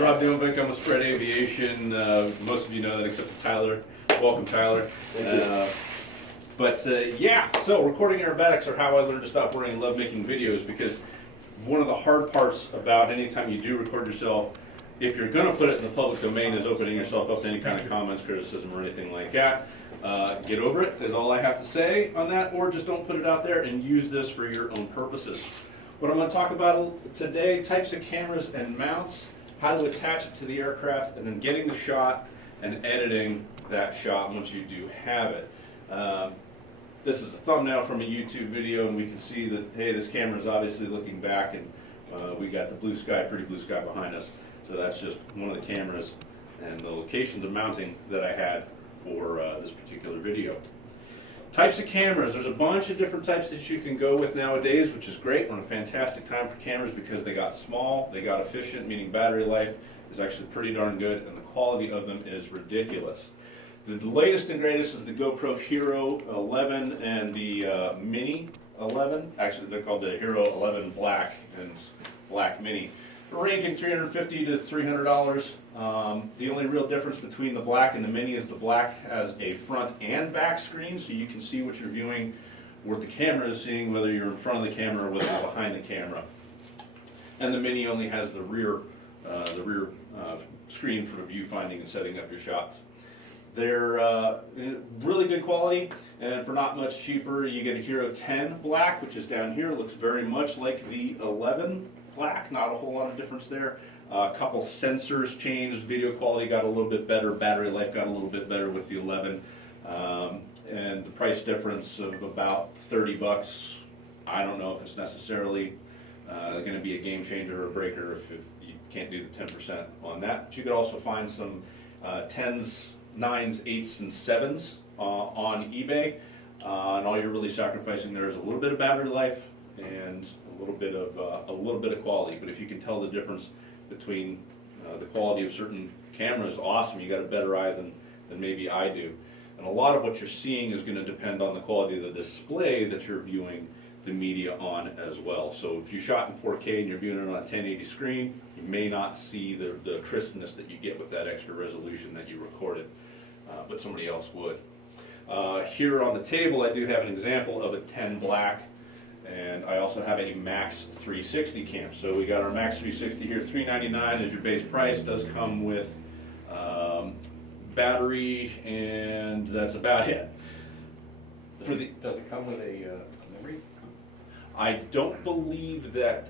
is Rob Dumovic. I'm with Spread Aviation. Most of you know that except for Tyler. Welcome, Tyler. Yeah, so recording aerobatics are how I learned to stop worrying and love making videos, because one of the hard parts about anytime you do record yourself, if you're going to put it in the public domain, is opening yourself up to any kind of comments, criticism, or anything like that. Get over it is all I have to say on that, or just don't put it out there and use this for your own purposes. What I'm going to talk about today, types of cameras and mounts, how to attach it to the aircraft, and then getting the shot and editing that shot once you do have it. This is a thumbnail from a YouTube video, and we can see that, hey, this camera is obviously looking back, and we got the blue sky, pretty blue sky behind us. So that's just one of the cameras and the locations of mounting that I had for this particular video. Types of cameras, there's a bunch of different types that you can go with nowadays, which is great. We're in a fantastic time for cameras because they got small, they got efficient, meaning battery life is actually pretty darn good, and the quality of them is ridiculous. The latest and greatest is the GoPro Hero 11 and the Mini 11. Actually, they're called the Hero 11 Black and Black Mini. They're ranging $350 to $300. The only real difference between the Black and the Mini is the Black has a front and back screen, so you can see what you're viewing, what the camera is seeing, whether you're in front of the camera or whether you're behind the camera. And the Mini only has the rear screen for viewfinding and setting up your shots. They're really good quality, and for not much cheaper, you get a Hero 10 Black, which is down here. It looks very much like the 11 Black, not a whole lot of difference there. A couple sensors changed, video quality got a little bit better, battery life got a little bit better with the 11, and the price difference of about 30 bucks, I don't know if it's necessarily going to be a game changer or a breaker if you can't do the 10% on that. But you could also find some 10s, 9s, 8s, and 7s on eBay, and all you're really sacrificing there is a little bit of battery life and a little bit of quality. But if you can tell the difference between the quality of certain cameras, awesome. You got a better eye than maybe I do. And a lot of what you're seeing is going to depend on the quality of the display that you're viewing the media on as well. So if you shot in 4K and you're viewing it on a 1080 screen, you may not see the crispness that you get with that extra resolution that you recorded, but somebody else would. Here on the table I do have an example of a 10 Black, and I also have a Max 360 cam. So we got our Max 360 here, $399 is your base price. Does come with battery, and that's about it. Does it come with a memory? I don't believe that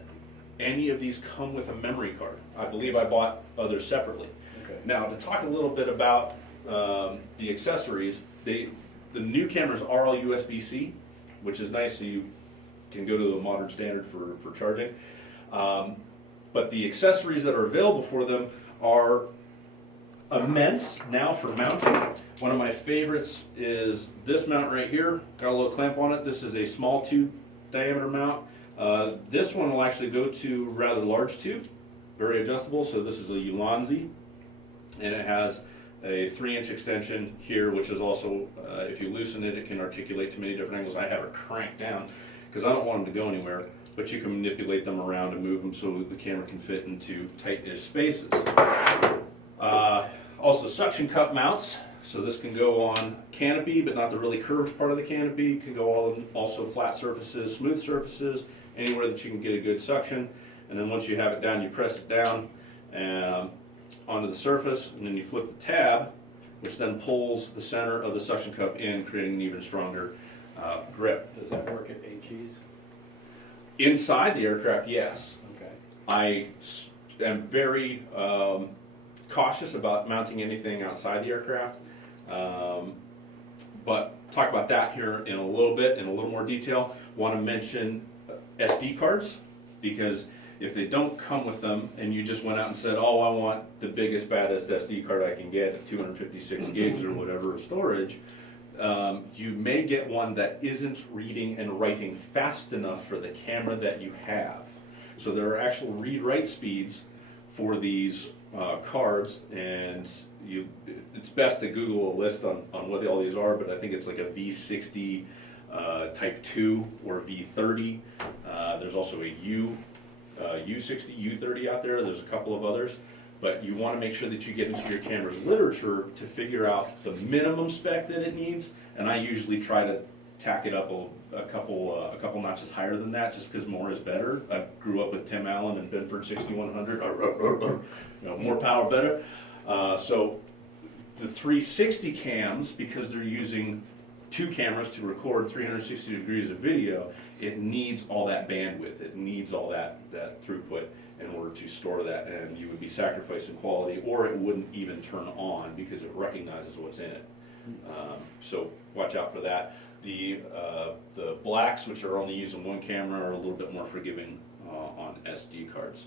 any of these come with a memory card. I believe I bought others separately. Okay. Now, to talk a little bit about the accessories, the new cameras are all USB-C, which is nice, so you can go to a modern standard for charging. But the accessories that are available for them are immense now for mounting. One of my favorites is this mount right here. Got a little clamp on it. This is a small tube diameter mount. This one will actually go to rather large tube, very adjustable. So this is a Ulanzi, and it has a 3-inch extension here, which is also, if you loosen it, it can articulate to many different angles. I have it cranked down because I don't want them to go anywhere, but you can manipulate them around and move them so the camera can fit into tight-ish spaces. Also suction cup mounts, so this can go on canopy, but not the really curved part of the canopy. It can go also flat surfaces, smooth surfaces, anywhere that you can get a good suction. And then once you have it down, you press it down onto the surface, and then you flip the tab, which then pulls the center of the suction cup in, creating an even stronger grip. Does that work at HEs? Inside the aircraft, yes. Okay. I am very cautious about mounting anything outside the aircraft, but talk about that here in a little bit, in a little more detail. Want to mention SD cards, because if they don't come with them and you just went out and said, oh, I want the biggest, baddest SD card I can get at 256 gigs or whatever of storage, you may get one that isn't reading and writing fast enough for the camera that you have. So there are actual read-write speeds for these cards, and it's best to Google a list on what all these are, but I think it's like a V60 Type 2 or V30. There's also a U60, U30 out there. There's a couple of others. but you want to make sure that you get into your camera's literature to figure out the minimum spec that it needs, and I usually try to tack it up a couple notches higher than that, just because more is better. I grew up with Tim Allen and Benford 6100, more power better. So the 360 cams, because they're using two cameras to record 360 degrees of video, it needs all that bandwidth, it needs all that throughput in order to store that, and you would be sacrificing quality, or it wouldn't even turn on because it recognizes what's in it. So watch out for that. The blacks, which are only using one camera, are a little bit more forgiving on SD cards.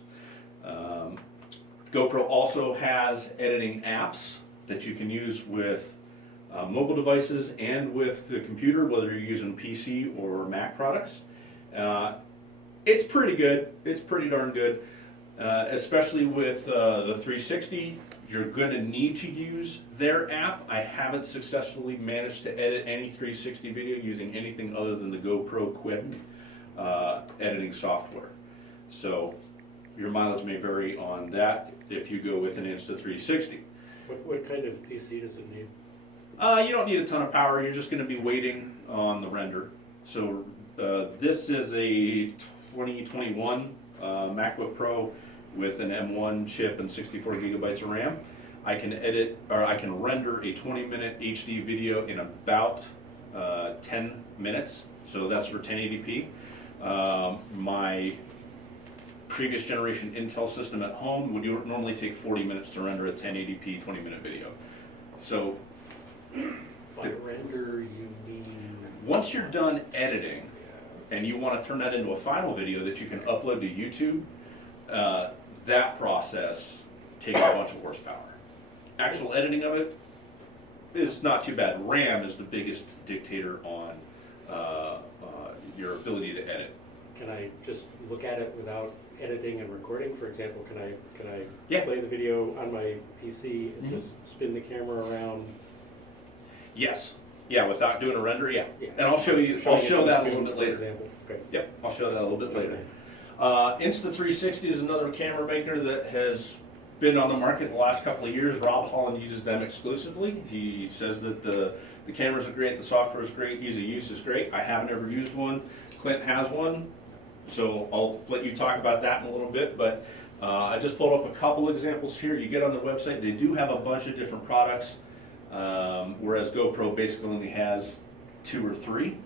GoPro also has editing apps that you can use with mobile devices and with the computer, whether you're using PC or Mac products. It's pretty good. It's pretty darn good, especially with the 360. You're going to need to use their app. I haven't successfully managed to edit any 360 video using anything other than the GoPro Quick editing software. So your mileage may vary on that if you go with an Insta360. What kind of PC does it need? You don't need a ton of power. You're just going to be waiting on the render. So this is a 2021 MacBook Pro with an M1 chip and 64 gigabytes of RAM. I can edit, or I can render a 20-minute HD video in about 10 minutes. So that's for 1080p. My previous generation Intel system at home would normally take 40 minutes to render a 1080p 20-minute video. So by render, you mean? Once you're done editing and you want to turn that into a final video that you can upload to YouTube, that process takes a bunch of horsepower. Actual editing of it is not too bad. RAM is the biggest dictator on your ability to edit. Can I just look at it without editing and recording? For example, can I Yeah. play the video on my PC and just spin the camera around? Yes. Yeah, without doing a render, yeah. Yeah. And I'll show you. I'll show that a little bit For later. example. Okay. Yep, I'll show that a little bit later. Okay. Insta360 is another camera maker that has been on the market the last couple of years. Rob Holland uses them exclusively. He says that the cameras are great, the software is great, ease of use is great. I haven't ever used one. Clint has one, so I'll let you talk about that in a little bit. But I just pulled up a couple examples here. You get on their website, they do have a bunch of different products, whereas GoPro basically only has 2 or 3.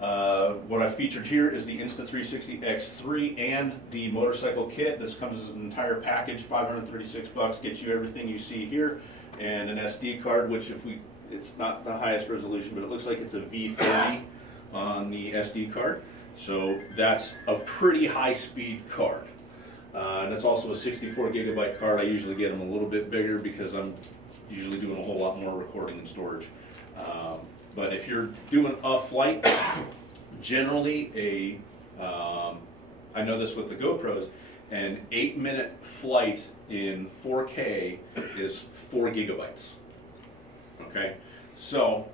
What I featured here is the Insta360 X3 and the motorcycle kit. This comes as an entire package, $536, gets you everything you see here, and an SD card, which it's not the highest resolution, but it looks like it's a V30 on the SD card. So that's a pretty high speed card. And it's also a 64 gigabyte card. I usually get them a little bit bigger because I'm usually doing a whole lot more recording and storage. But if you're doing a flight, generally I know this with the GoPros, an 8-minute flight in 4K is 4 gigabytes. Okay, so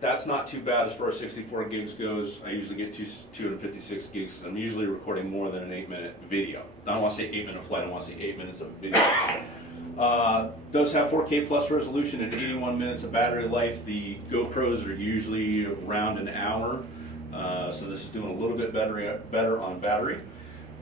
that's not too bad as far as 64 gigs goes. I usually get 256 gigs because I'm usually recording more than an 8-minute video. I don't want to say 8-minute flight, I want to say 8 minutes of video. Does have 4K plus resolution and 81 minutes of battery life. The GoPros are usually around an hour, so this is doing a little bit better on battery.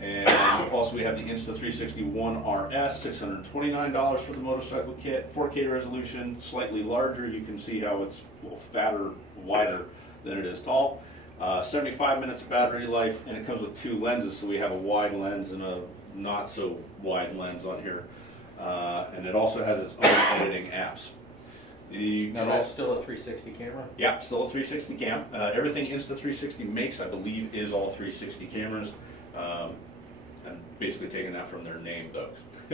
And also we have the Insta360 One RS, $629 for the motorcycle kit, 4K resolution, slightly larger. You can see how it's a little fatter, wider than it is tall. 75 minutes of battery life, and it comes with 2 lenses, so we have a wide lens and a not so wide lens on here. And it also has its own editing apps. Now that's still a 360 camera? Yeah, still a 360 cam. Everything Insta360 makes, I believe, is all 360 cameras. I'm basically taking that from their name, though.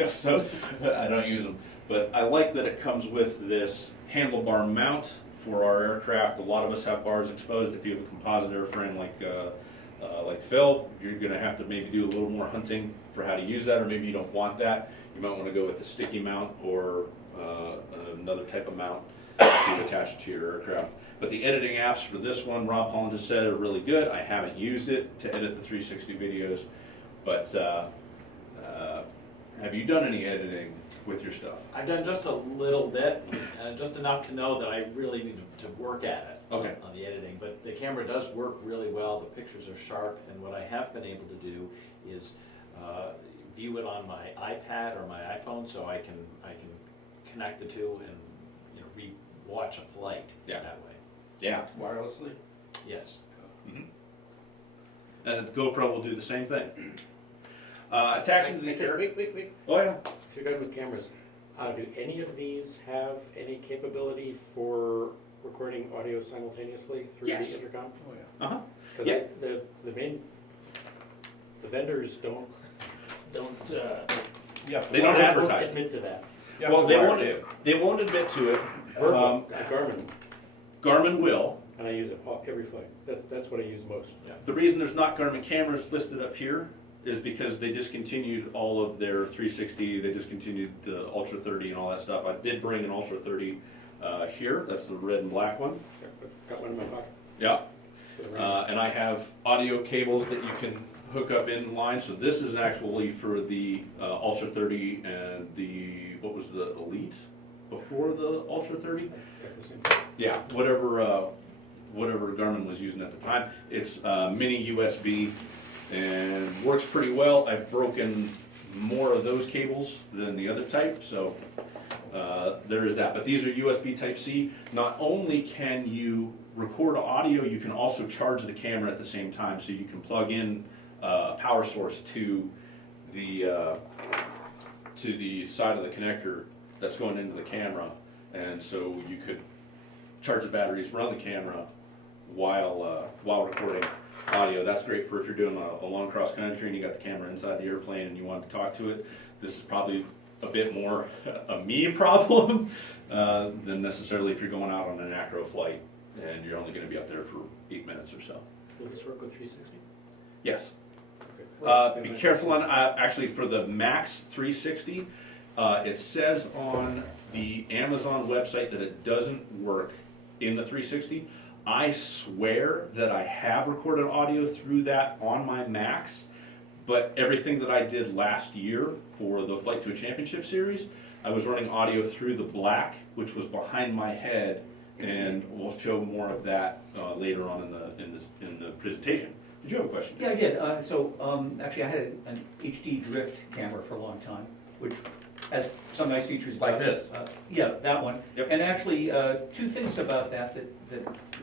So I don't use them. But I like that it comes with this handlebar mount for our aircraft. A lot of us have bars exposed. If you have a composite airframe like Phil, you're going to have to maybe do a little more hunting for how to use that, or maybe you don't want that. You might want to go with a sticky mount or another type of mount to attach it to your aircraft. But the editing apps for this one, Rob Holland just said, are really good. I haven't used it to edit the 360 videos, but Have you done any editing with your stuff? I've done just a little bit, just enough to know that I really need to work at it Okay. on the editing. But the camera does work really well. The pictures are sharp, and what I have been able to do is view it on my iPad or my iPhone, so I can connect the two and re-watch a flight Yeah. that way. Yeah. Wirelessly? Yes. And the GoPro will do the same thing. Attaching to the Wait. Oh yeah. If you're good with cameras, do any of these have any capability for recording audio simultaneously through Yes. the intercom? Oh, yeah. Uh-huh. Because Yeah. the vendors don't They don't advertise. admit to that. You have Well, to they wire won't. it in. They won't admit to it. Verbal, Garmin, Garmin will. and I use it every flight. That's what I use most. The reason there's not Garmin cameras listed up here is because they discontinued all of their 360. They discontinued the Ultra 30 and all that stuff. I did bring an Ultra 30 here. That's the red and black one. Got one in my pocket. Yeah. For the rain. And I have audio cables that you can hook up in line. So this is actually for the Ultra 30 and the, what was the Elite before the Ultra 30? Got the same. Yeah, whatever Garmin was using at the time. It's mini USB and works pretty well. I've broken more of those cables than the other type, so there is that. But these are USB Type-C. Not only can you record audio, you can also charge the camera at the same time. So you can plug in a power source to the side of the connector that's going into the camera, and so you could charge the batteries, run the camera while recording audio. That's great for if you're doing a long cross country and you got the camera inside the airplane and you want to talk to it. This is probably a bit more a me problem than necessarily if you're going out on an acro flight and you're only going to be up there for 8 minutes or so. Will this work with 360? Yes. Okay. Be careful on, actually for the Max 360, it says on the Amazon website that it doesn't work in the 360. I swear that I have recorded audio through that on my Max, but everything that I did last year for the Flight to a Championship series, I was running audio through the black, which was behind my head, and we'll show more of that later on in the presentation. Did you have a question? Yeah, I did. Actually, I had an HD drift camera for a long time, which has some nice features. Like this? Yeah, that one. Yep. And actually, two things about that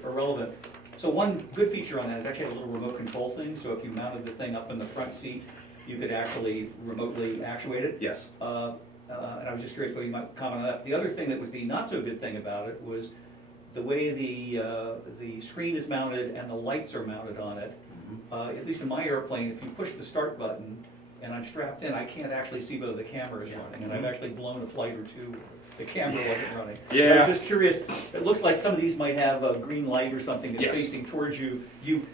are relevant. So one good feature on that is actually had a little remote control thing. So if you mounted the thing up in the front seat, you could actually remotely actuate it. Yes. And I was just curious whether you might comment on that. The other thing that was the not so good thing about it was the way the screen is mounted and the lights are mounted on it. At least in my airplane, if you push the start button and I'm strapped in, I can't actually see whether the camera is running. And I've actually blown a flight or two, the camera wasn't running. Yeah. I was just curious, it looks like some of these might have a green light or something that's Yes. facing towards you. You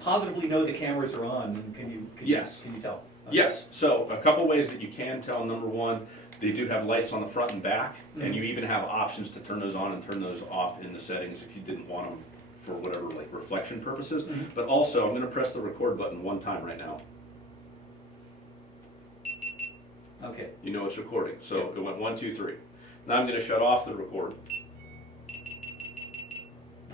positively know the cameras are on, and can you Yes. tell? Yes, so a couple ways that you can tell. Number one, they do have lights on the front and back, and you even have options to turn those on and turn those off in the settings if you didn't want them for whatever, like reflection purposes. But also, I'm going to press the record button one time right now. Okay. You know it's recording, so it went 1, 2, 3. Now I'm going to shut off the record.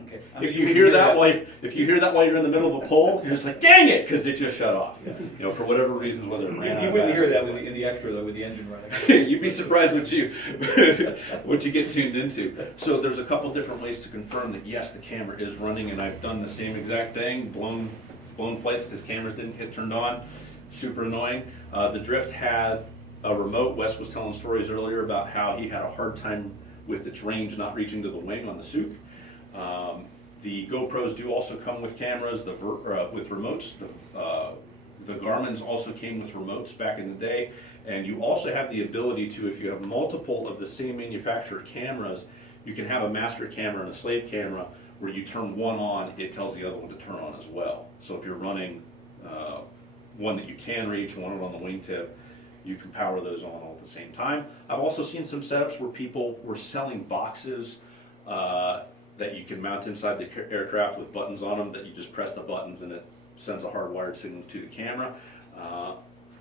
Okay. If you hear that while you're in the middle of a poll, you're just like, dang it, because it just shut off. You know, for whatever reasons, whether it ran out You of wouldn't hear battery. that in the extra though, with the engine running. You'd be surprised what you get tuned into. So there's a couple different ways to confirm that yes, the camera is running, and I've done the same exact thing, blown flights because cameras didn't get turned on. Super annoying. The Drift had a remote. Wes was telling stories earlier about how he had a hard time with its range not reaching to the wing on the Souk. The GoPros do also come with cameras, with remotes. The Garmin's also came with remotes back in the day, and you also have the ability to, if you have multiple of the same manufacturer cameras, you can have a master camera and a slave camera where you turn one on, it tells the other one to turn on as well. So if you're running one that you can reach, one on the wingtip, you can power those on all at the same time. I've also seen some setups where people were selling boxes that you can mount inside the aircraft with buttons on them that you just press the buttons and it sends a hardwired signal to the camera.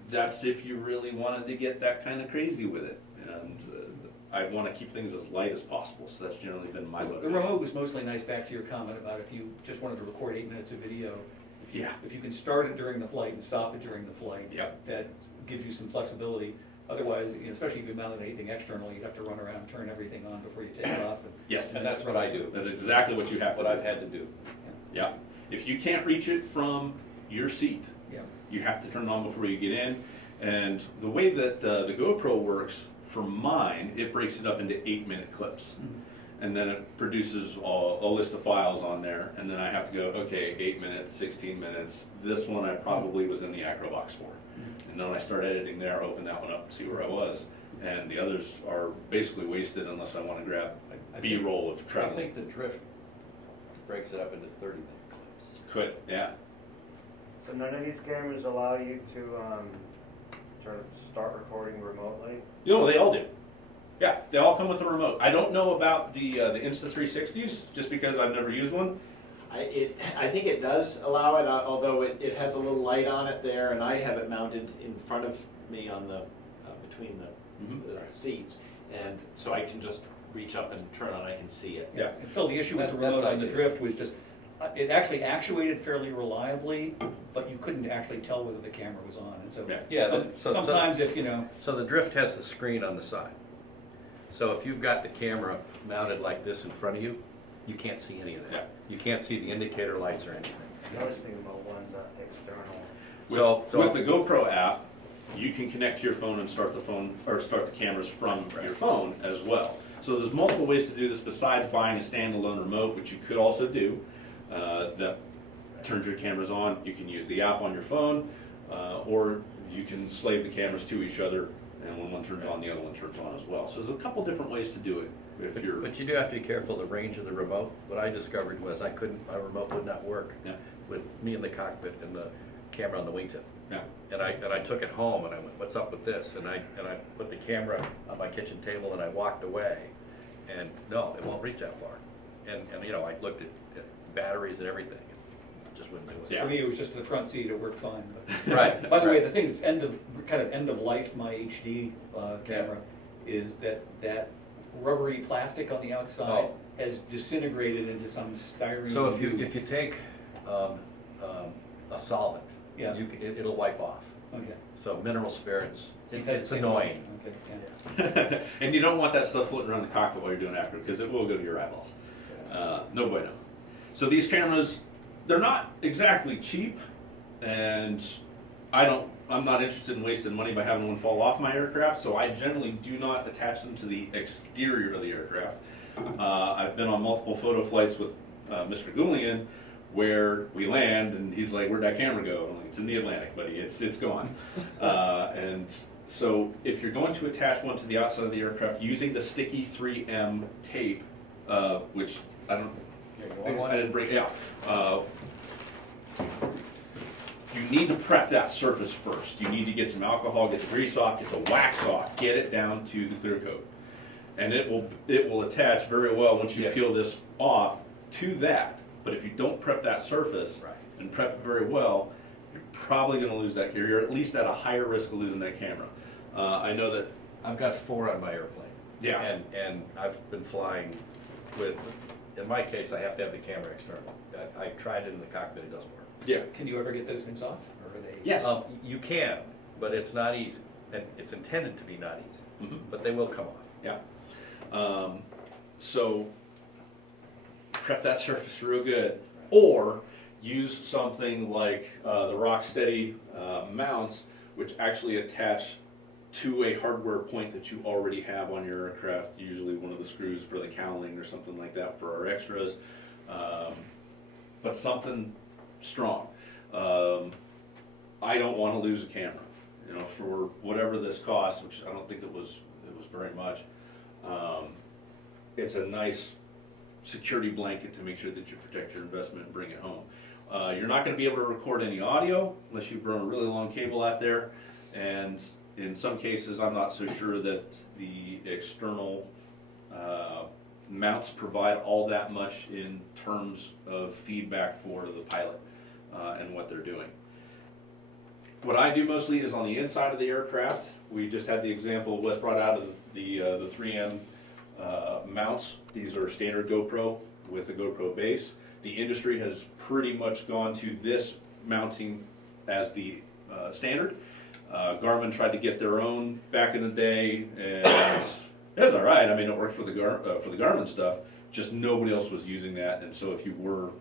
that's if you really wanted to get that kind of crazy with it. And I want to keep things as light as possible, so that's generally been my The motivation. remote was mostly nice, back to your comment about if you just wanted to record 8 minutes of video. Yeah. If you can start it during the flight and stop it during the flight. Yep. That gives you some flexibility. Otherwise, you know, especially if you mounted anything external, you'd have to run around, turn everything on before you take it off. Yes. And that's what I do. That's exactly what you have to What do. I've had to do. Yeah. If you can't reach it from your seat, Yeah. you have to turn it on before you get in. And the way that the GoPro works, for mine, it breaks it up into 8-minute clips. And then it produces a list of files on there. And then I have to go, okay, 8 minutes, 16 minutes. This one I probably was in the acro box for. And then when I start editing there, open that one up and see where I was. And the others are basically wasted unless I want to grab a B-roll of I travel. think the drift breaks it up into 30-minute clips. Could, yeah. So none of these cameras allow you to sort of start recording remotely? You know, they all do. Yeah, they all come with a remote. I don't know about the Insta360s, just because I've never used one. I think it does allow it, although it has a little light on it there, and I have it mounted in front of me on the, between the seats, and so I can just reach up and turn on, I can see it. Yeah. And Phil, the issue with the That's remote on the ideal. drift was just, it actually actuated fairly reliably, but you couldn't actually tell whether the camera was on. And so Yeah, sometimes if, you know, So the drift has the screen on the side. So if you've got the camera mounted like this in front of you, you can't see any of that. Yeah. You can't see the indicator lights or anything. I was thinking about ones external. With the GoPro app, you can connect to your phone and start the phone, or start the cameras from your phone as well. So there's multiple ways to do this besides buying a standalone remote, which you could also do, that turns your cameras on. You can use the app on your phone, or you can slave the cameras to each other, and when one turns on, the other one turns on as well. So there's a couple different ways to do it. If you're, But you do have to be careful the range of the remote. What I discovered was my remote would not work Yeah. with me in the cockpit and the camera on the wingtip. yeah. And I took it home and I went, what's up with this? And I put the camera on my kitchen table and I walked away. And no, it won't reach that far. And you know, I looked at batteries and everything. It just wouldn't do it. Yeah. for me, it was just the front seat, it worked fine. But Right. by the way, right. the thing that's end of life my HD camera is that rubbery plastic on the outside Oh. has disintegrated into some styrene. So if goo. you take a solvent, Yeah. it'll wipe off. Okay. So mineral spirits, So that's it's the- annoying. Okay, yeah. And you don't want that stuff floating around the cockpit while you're doing after, because it will go to your eyeballs. No bueno. So these cameras, they're not exactly cheap, and I'm not interested in wasting money by having one fall off my aircraft, so I generally do not attach them to the exterior of the aircraft. I've been on multiple photo flights with Mr. Goulian, where we land and he's like, "Where'd that camera go?" I'm like, "It's in the Atlantic, buddy. It's gone." And so if you're going to attach one to the outside of the aircraft using the sticky 3M tape, which I don't, I didn't bring, yeah. You need to prep that surface first. You need to get some alcohol, get the grease off, get the wax off, get it down to the clear coat. And it will attach very well once you Yes. peel this off to that. But if you don't prep that surface Right. and prep it very well, you're probably going to lose that camera. You're at least at a higher risk of losing that camera. I know that, I've got 4 on my airplane. Yeah. And I've been flying with, in my case, I have to have the camera external. I tried it in the cockpit, it doesn't work. yeah. Can you ever get those things off, or are they? Yes. You can, but it's not easy. And it's intended to be not easy, Mhm. but they will come off. Yeah. So prep that surface real good, or use something like the Rocksteady mounts, which actually attach to a hardware point that you already have on your aircraft. Usually one of the screws for the cowling or something like that for our extras, but something strong. I don't want to lose a camera, you know, for whatever this costs, which I don't think it was very much. It's a nice security blanket to make sure that you protect your investment and bring it home. You're not going to be able to record any audio unless you've run a really long cable out there, and in some cases I'm not so sure that the external mounts provide all that much in terms of feedback for the pilot and what they're doing. What I do mostly is on the inside of the aircraft. We just had the example, Wes brought out of the 3M mounts. These are standard GoPro with a GoPro base. The industry has pretty much gone to this mounting as the standard. Garmin tried to get their own back in the day, and it was all right. I mean, it worked for the Garmin stuff. Just nobody else was using that, and so if you were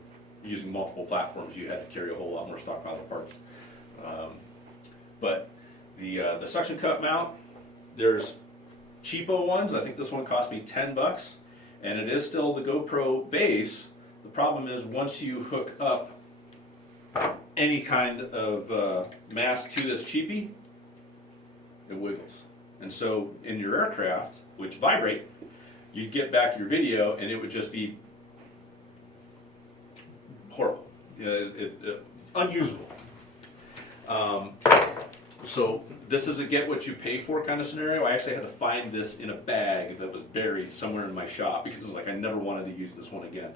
using multiple platforms, you had to carry a whole lot more stockpile of parts. But the suction cup mount, there's cheapo ones. I think this one cost me $10, and it is still the GoPro base. The problem is once you hook up any kind of mask to this cheapie, it wiggles. And so in your aircraft, which vibrate, you'd get back your video and it would just be horrible, unusable. So this is a get what you pay for kind of scenario. I actually had to find this in a bag that was buried somewhere in my shop because like I never wanted to use this one again.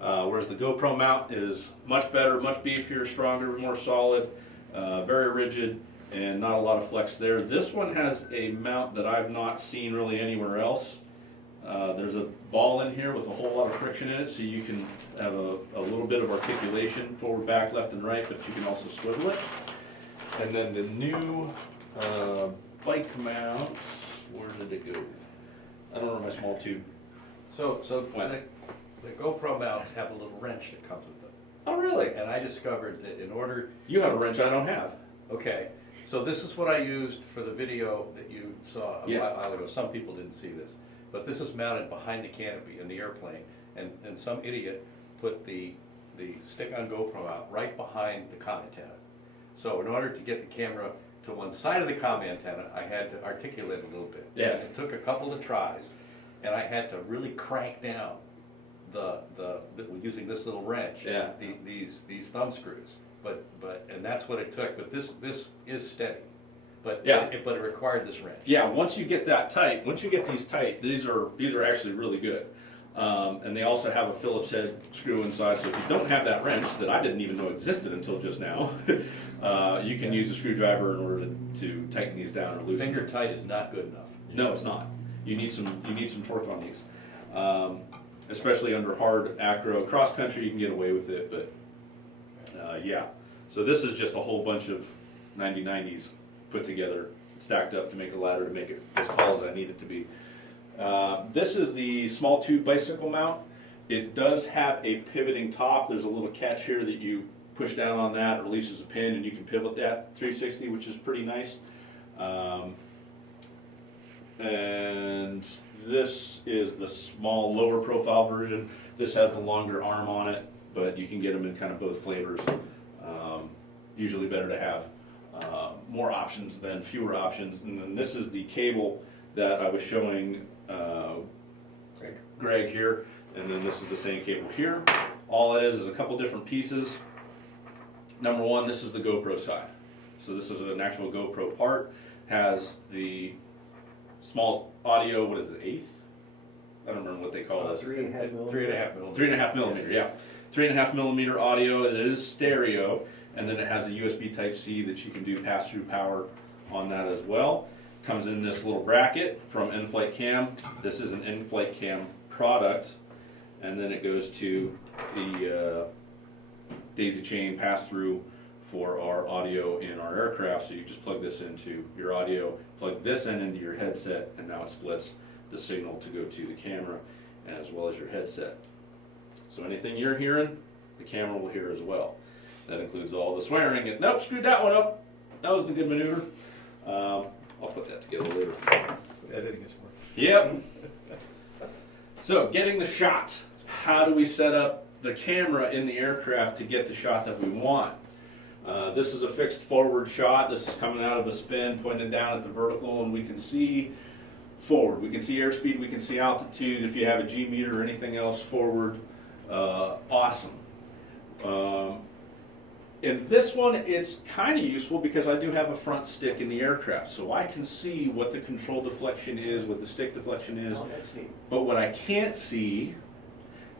Whereas the GoPro mount is much better, much beefier, stronger, more solid, very rigid, and not a lot of flex there. This one has a mount that I've not seen really anywhere else. There's a ball in here with a whole lot of friction in it, so you can have a little bit of articulation forward, back, left, and right, but you can also swivel it. And then the new bike mounts, where did it go? I don't know my small tube. So the GoPro mounts have a little wrench that comes with them. Oh, really? And I discovered that in order, You have a wrench I don't have. okay, so this is what I used for the video that you saw a Yeah. while ago. Some people didn't see this. But this is mounted behind the canopy in the airplane, and some idiot put the stick on GoPro out right behind the comm antenna. So in order to get the camera to one side of the comm antenna, I had to articulate a little bit. Yes. It took a couple of tries, and I had to really crank down using this little wrench. Yeah. These thumb screws. And that's what it took. But this is steady. But Yeah. it required this wrench. Yeah, once you get that tight, once you get these tight, these are actually really good. And they also have a Phillips head screw inside, so if you don't have that wrench that I didn't even know existed until just now, you can use a screwdriver in order to tighten these down or loosen Finger them. tight is not good enough. No, it's not. You need some torque on these, especially under hard acro. Cross country, you can get away with it, but yeah. So this is just a whole bunch of 9090s put together, stacked up to make a ladder to make it as tall as I need it to be. This is the small tube bicycle mount. It does have a pivoting top. There's a little catch here that you push down on that, it releases a pin, and you can pivot that 360, which is pretty nice. And this is the small, lower profile version. This has the longer arm on it, but you can get them in kind of both flavors. Usually better to have more options than fewer options. And then this is the cable that I was showing Greg here, and then this is the same cable here. All it is a couple different pieces. Number one, this is the GoPro side. So this is an actual GoPro part. Has the small audio, what is it, eighth? I don't remember what they call it. 3.5 millimeters. 3.5 millimeters. 3.5 millimeter, yeah. 3.5 millimeter audio. It is stereo, and then it has a USB Type-C that you can do pass-through power on that as well. Comes in this little bracket from In-Flight Cam. This is an In-Flight Cam product, and then it goes to the daisy chain pass-through for our audio in our aircraft. So you just plug this into your audio, plug this into your headset, and now it splits the signal to go to the camera as well as your headset. So anything you're hearing, the camera will hear as well. That includes all the swearing. And, nope, screwed that one up. That was a good maneuver. I'll put that together later. Editing is work. Yep. So getting the shot. How do we set up the camera in the aircraft to get the shot that we want? This is a fixed forward shot. This is coming out of a spin, pointed down at the vertical, and we can see forward. We can see airspeed, we can see altitude. If you have a G meter or anything else forward, awesome. In this one, it's kind of useful because I do have a front stick in the aircraft, so I can see what the control deflection is, what the stick deflection is. Oh, that's neat. But what I can't see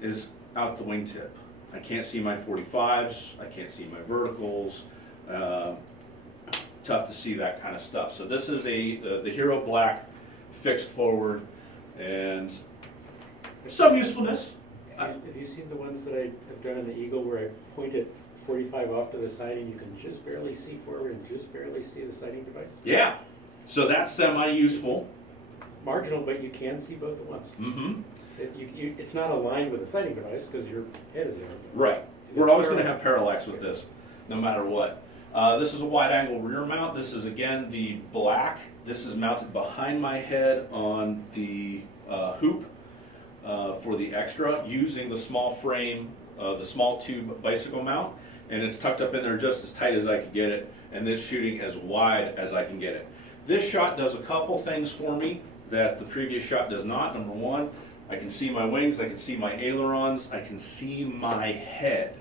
is out the wingtip. I can't see my 45s, I can't see my verticals. tough to see that kind of stuff. So this is the Hero Black fixed forward, and some usefulness. Have you seen the ones that I have done in the Eagle where I point it 45 off to the side and you can just barely see forward and just barely see the sighting device? Yeah, so that's semi-useful. Marginal, but you can see both at once. Mm-hmm. It's not aligned with the sighting device because your head is there. Right. We're always going to have parallax with this, no matter what. This is a wide-angle rear mount. This is, again, the black. This is mounted behind my head on the hoop for the extra, using the small frame, the small tube bicycle mount, and it's tucked up in there just as tight as I can get it, and then shooting as wide as I can get it. This shot does a couple things for me that the previous shot does not. Number one, I can see my wings, I can see my ailerons, I can see my head.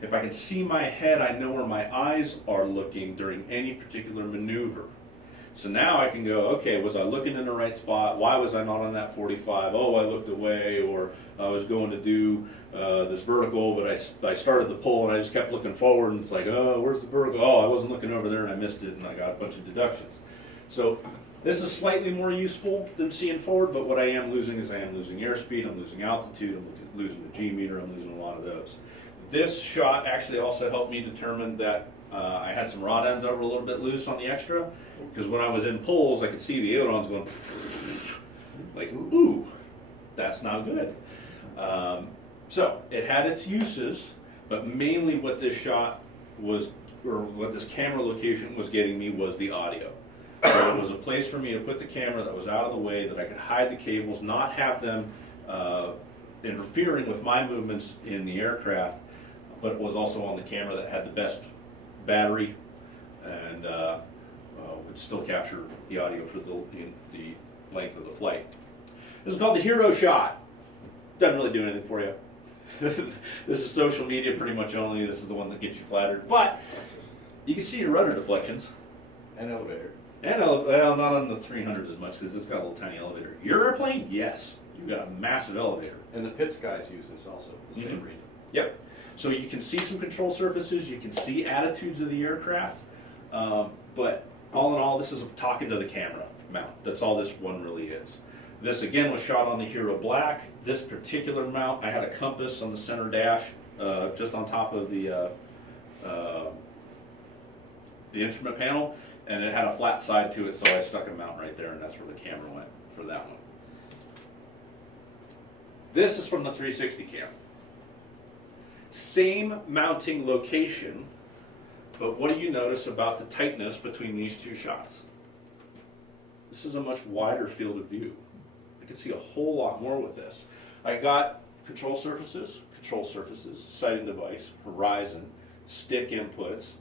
If I can see my head, I know where my eyes are looking during any particular maneuver. So now I can go, okay, was I looking in the right spot? Why was I not on that 45? Oh, I looked away, or I was going to do this vertical, but I started the pull and I just kept looking forward, and it's like, oh, where's the vertical? Oh, I wasn't looking over there and I missed it, and I got a bunch of deductions. So this is slightly more useful than seeing forward, but what I am losing is I am losing airspeed, I'm losing altitude, I'm losing the G meter, I'm losing a lot of those. This shot actually also helped me determine that I had some rod ends that were a little bit loose on the extra, because when I was in pulls, I could see the ailerons going like, ooh, that's not good. So it had its uses, but mainly what this shot was, or what this camera location was getting me, was the audio. So it was a place for me to put the camera that was out of the way, that I could hide the cables, not have them interfering with my movements in the aircraft, but it was also on the camera that had the best battery and would still capture the audio for the length of the flight. This is called the Hero Shot. Doesn't really do anything for you. This is social media pretty much only. This is the one that gets you flattered. But you can see your rudder deflections. An elevator. And well, not on the 300 as much, because it's got a little tiny elevator. Your airplane, yes, you've got a massive elevator. And the pits guys use this also, for the same reason. Yep. So you can see some control surfaces, you can see attitudes of the aircraft, but all in all, this is talking to the camera mount. That's all this one really is. This again was shot on the Hero Black. This particular mount, I had a compass on the center dash, just on top of the instrument panel, and it had a flat side to it, so I stuck a mount right there, and that's where the camera went for that one. This is from the 360 cam. Same mounting location, but what do you notice about the tightness between these two shots? This is a much wider field of view. I can see a whole lot more with this. I got control surfaces, sighting device, horizon, stick inputs,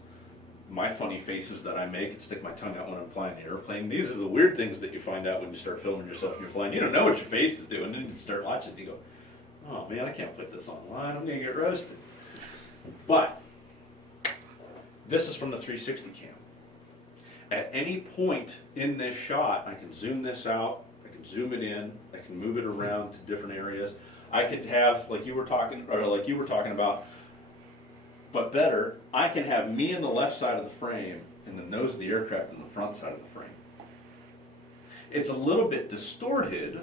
my funny faces that I make and stick my tongue out when I'm flying the airplane. These are the weird things that you find out when you start filming yourself when you're flying. You don't know what your face is doing, and you start watching, you go, oh man, I can't put this online, I'm gonna get roasted. But this is from the 360 cam. At any point in this shot, I can zoom this out, I can zoom it in, I can move it around to different areas. I could have, like you were talking about, but better, I can have me in the left side of the frame and the nose of the aircraft in the front side of the frame. It's a little bit distorted,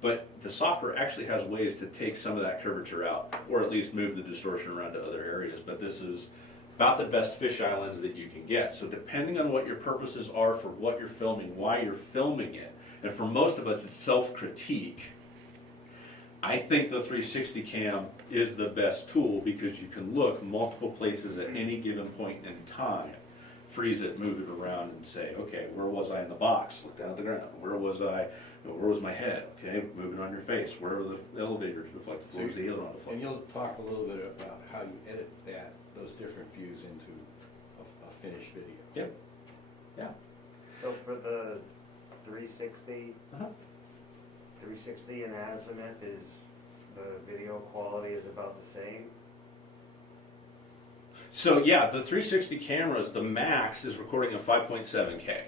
but the software actually has ways to take some of that curvature out, or at least move the distortion around to other areas. But this is about the best fisheye lens that you can get. So depending on what your purposes are for what you're filming, why you're filming it, and for most of us it's self-critique, I think the 360 cam is the best tool, because you can look multiple places at any given point in time, freeze it, move it around, and say, okay, where was I in the box? Look down at the ground. Where was I? Where was my head? Okay, moving on your face. Where were the elevators reflected? Where was the aileron deflected? And you'll talk a little bit about how you edit those different views into a finished video. Yep. Yeah. So for the 360, Uh-huh. 360 and azimuth, is the video quality is about the same? So yeah, the 360 cameras, the max is recording a 5.7K.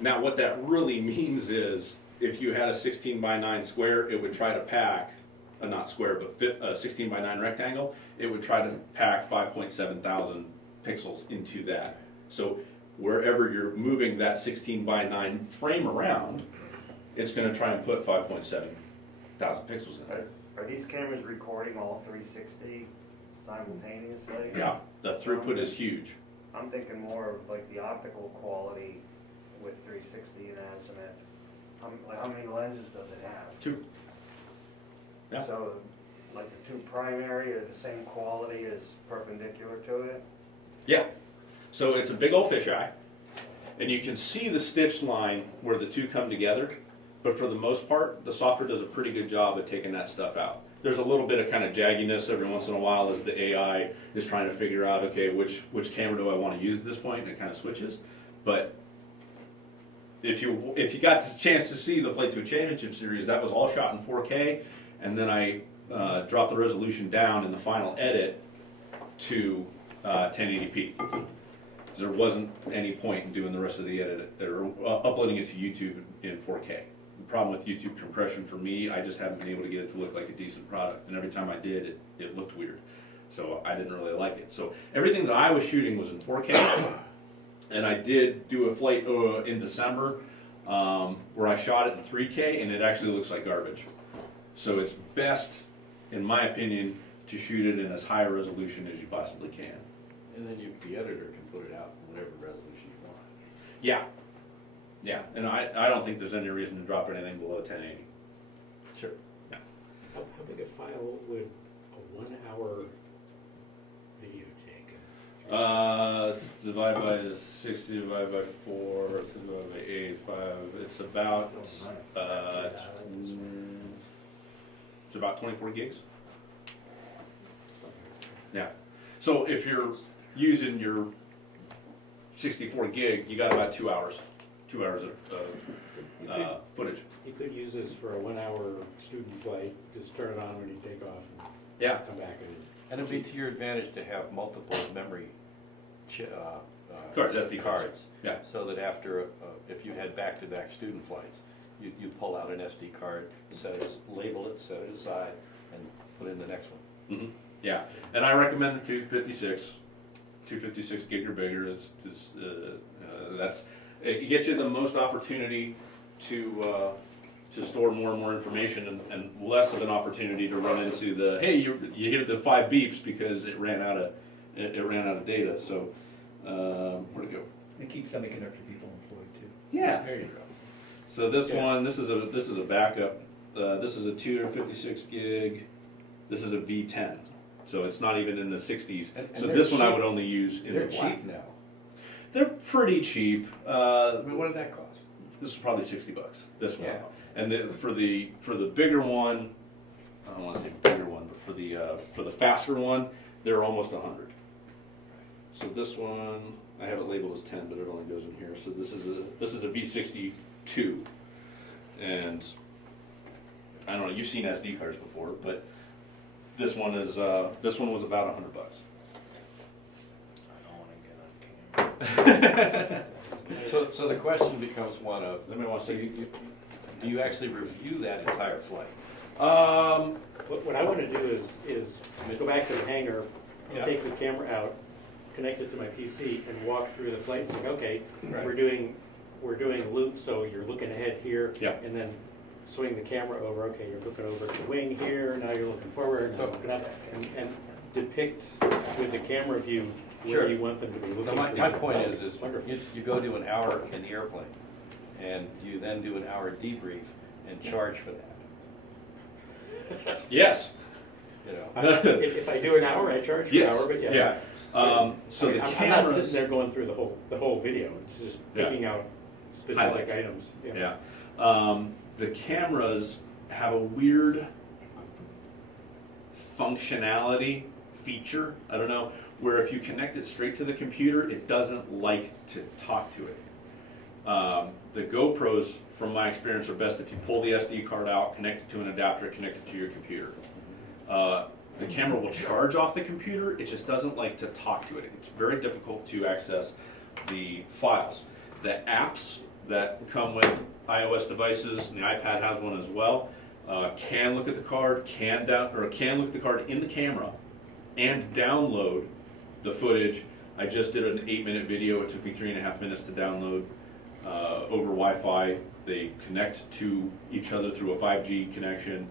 Now what that really means is, if you had a 16:9 square, it would try to pack, not square, but 16:9 rectangle, it would try to pack 5.7 thousand pixels into that. So wherever you're moving that 16:9 frame around, it's going to try and put 5.7 thousand pixels in there. Are these cameras recording all 360 simultaneously? Yeah, the throughput is huge. I'm thinking more of like the optical quality with 360 and azimuth. How many lenses does it have? 2. Yeah. So, like the two primary are the same quality as perpendicular to it? Yeah. So it's a big old fisheye, and you can see the stitched line where the two come together, but for the most part, the software does a pretty good job of taking that stuff out. There's a little bit of kind of jagginess every once in a while as the AI is trying to figure out, okay, which camera do I want to use at this point, and it kind of switches. But if you got the chance to see the Flight 2 Championship Series, that was all shot in 4K, and then I dropped the resolution down in the final edit to 1080p. There wasn't any point in doing the rest of the edit or uploading it to YouTube in 4K. The problem with YouTube compression for me, I just haven't been able to get it to look like a decent product, and every time I did, it looked weird. So I didn't really like it. So everything that I was shooting was in 4K, and I did do a flight in December where I shot it in 3K, and it actually looks like garbage. So it's best, in my opinion, to shoot it in as high a resolution as you possibly can. And then the editor can put it out in whatever resolution you want. Yeah, yeah, and I don't think there's any reason to drop anything below 1080. Sure. How big a file would a 1 hour video take? Divide by 60, divide by 4, divide by 8, 5. It's about it's about 24 gigs. Yeah. So if you're using your 64 gig, you got about 2 hours. 2 hours of footage. You could use this for a 1 hour student flight, just turn it on when you take off and Yeah. come back and. And it'd be to your advantage to have multiple memory Cards, SD cards. cards. Yeah. So that after, if you had back-to-back student flights, you pull out an SD card, label it, set it aside, and put in the next one. Mm-hmm. Yeah, and I recommend the 256 gig or bigger it gets you the most opportunity to store more and more information and less of an opportunity to run into the, hey, you hear the 5 beeps because it ran out of data. So where'd it go? It keeps semiconductor people employed too. Yeah. There you go. So this one, this is a backup. This is a 256 gig. This is a V10. So it's not even in the 60s. And So they're this one I cheap. would only use in the They're black. cheap now. They're pretty cheap. I mean, what did that cost? This is probably $60. This one. Yeah. And for the bigger one, I don't want to say bigger one, but for the faster one, they're almost 100. So this one, I have it labeled as 10, but it only goes in here. So this is a V62, and I don't know. You've seen SD cards before, but this one was about $100. I don't want to get on camera. So the question becomes one of, Anybody want to say? do you actually review that entire flight? What I want to do is go back to the hangar, Yeah. take the camera out, connect it to my PC, and walk through the flight and say, okay, Right. we're doing loops, so you're looking ahead here, Yeah. and then swing the camera over. Okay, you're looking over at the wing here. Now you're looking forward, and So- looking up, and depict with the camera view where Sure. you want them to be looking. So my through. point Oh, is wonderful. you go to an hour in the airplane, and you then do an hour debrief and charge for that, Yes. you know? If I do an hour, I charge for an Yes. hour, but yes. Yeah. So I mean, the I'm not cameras. sitting there going through the whole video. It's just Yeah. picking out specific Highlights. items. Yeah. The cameras have a weird functionality feature, I don't know, where if you connect it straight to the computer, it doesn't like to talk to it. The GoPros, from my experience, are best if you pull the SD card out, connect it to an adapter, connect it to your computer. The camera will charge off the computer, it just doesn't like to talk to it. It's very difficult to access the files. The apps that come with iOS devices, and the iPad has one as well, can look at the card, can look at the card in the camera, and download the footage I just did an 8-minute video. It took me 3.5 minutes to download over Wi-Fi. They connect to each other through a 5G connection,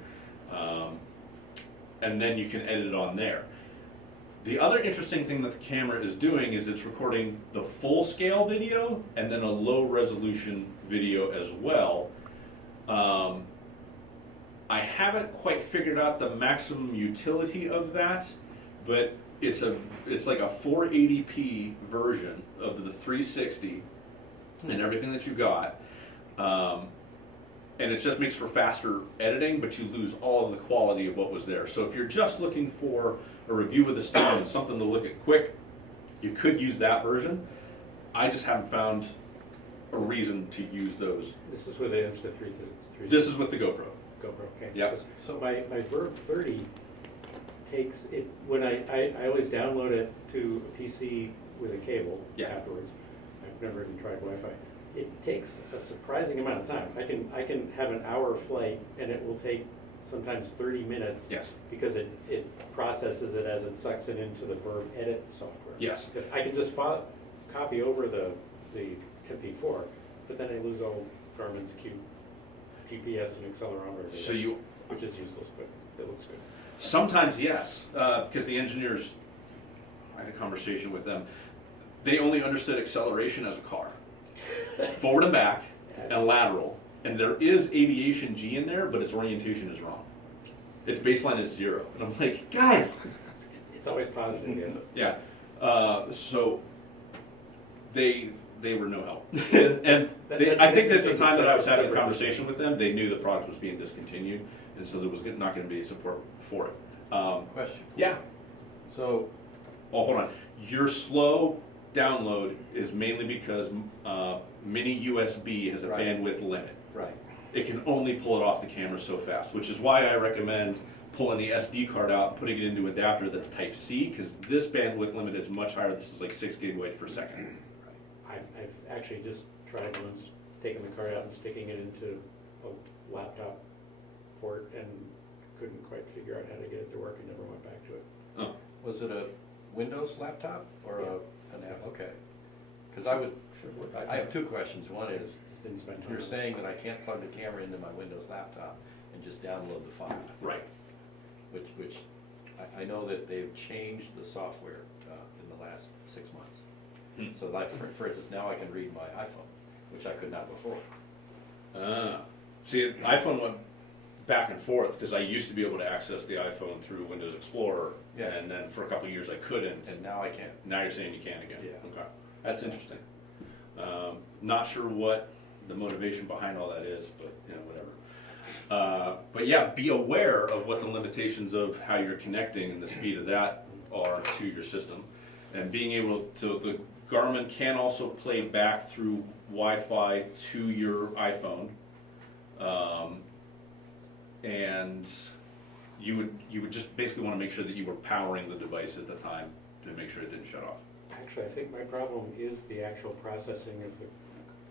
and then you can edit it on there. The other interesting thing that the camera is doing is it's recording the full scale video and then a low resolution video as well. I haven't quite figured out the maximum utility of that, but it's like a 480p version of the 360 and everything that you got. And it just makes for faster editing, but you lose all of the quality of what was there. So if you're just looking for a review with a student and something to look at quick, you could use that version. I just haven't found a reason to use those. This is with the Insta360. This is with the GoPro. GoPro, okay. Yep. So my Verb 30 takes it, when I always download it to a PC with a cable Yeah. afterwards. I've never even tried Wi-Fi. It takes a surprising amount of time. I can have an hour flight and it will take sometimes 30 minutes. Yes. Because it processes it as it sucks it into the Verb edit software. Yes. If I can just copy over the MP4, but then I lose all Garmin's GPS and accelerometer data, So you, which is useless, but it looks good. sometimes yes, because the engineers, I had a conversation with them, they only understood acceleration as a car. Forward and back and lateral. And there is aviation G in there, but its orientation is wrong. Its baseline is 0. And I'm like, guys! It's always positive, yeah. Yeah. So they were no help. And I think that at the time that I was having a conversation with them, they knew the product was being discontinued, and so there was not going to be support for it. Question. Yeah. So, Oh, hold on. Your slow download is mainly because mini USB has a Right. bandwidth limit. right, It can only pull it off the camera so fast, which is why I recommend pulling the SD card out and putting it into an adapter that's Type C, because this bandwidth limit is much higher. This is like 6 gigabytes per second. I've actually just tried once taking the card out and sticking it into a laptop port and couldn't quite figure out how to get it to work and never went back to it. Oh. was it a Windows laptop or an app? Okay. Because I have two questions. One is, Didn't spend time. you're on it. saying that I can't plug the camera into my Windows laptop and just download the file, Right. which I know that they've changed the software in the last 6 months. So like, for instance, now I can read my iPhone, which I could not before. See, iPhone went back and forth because I used to be able to access the iPhone through Windows Explorer, Yeah. and then for a couple of years I couldn't. And now I can't. Now you're saying you can again? Yeah. Okay, that's interesting. Not sure what the motivation behind all that is, but you know, whatever. But yeah, be aware of what the limitations of how you're connecting and the speed of that are to your system. And being able to, the Garmin can also play back through Wi-Fi to your iPhone. And you would just basically want to make sure that you were powering the device at the time to make sure it didn't shut off. Actually, I think my problem is the actual processing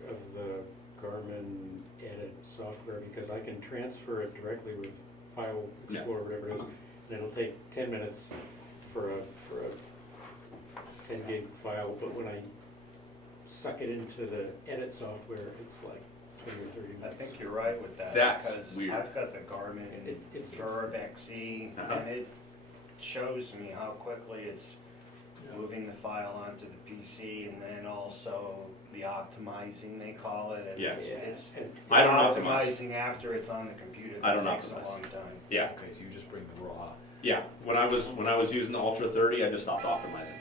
of the Garmin edit software, because I can transfer it directly with File Explorer, whatever it is, and it'll take 10 minutes for a 10 gig file, but when I suck it into the edit software, it's like 20 or 30 minutes. I think you're right with that. That's because weird. I've got the Garmin It's- Verb XE, Uh-huh. and it shows me how quickly it's moving the file onto the PC, and then also the optimizing, they call it. And Yes. It's And I don't optimize. optimizing after it's on the computer. I don't That takes optimize. a long time. Yeah. Okay, so you just bring the raw. Yeah, when I was using the Ultra 30, I just stopped optimizing.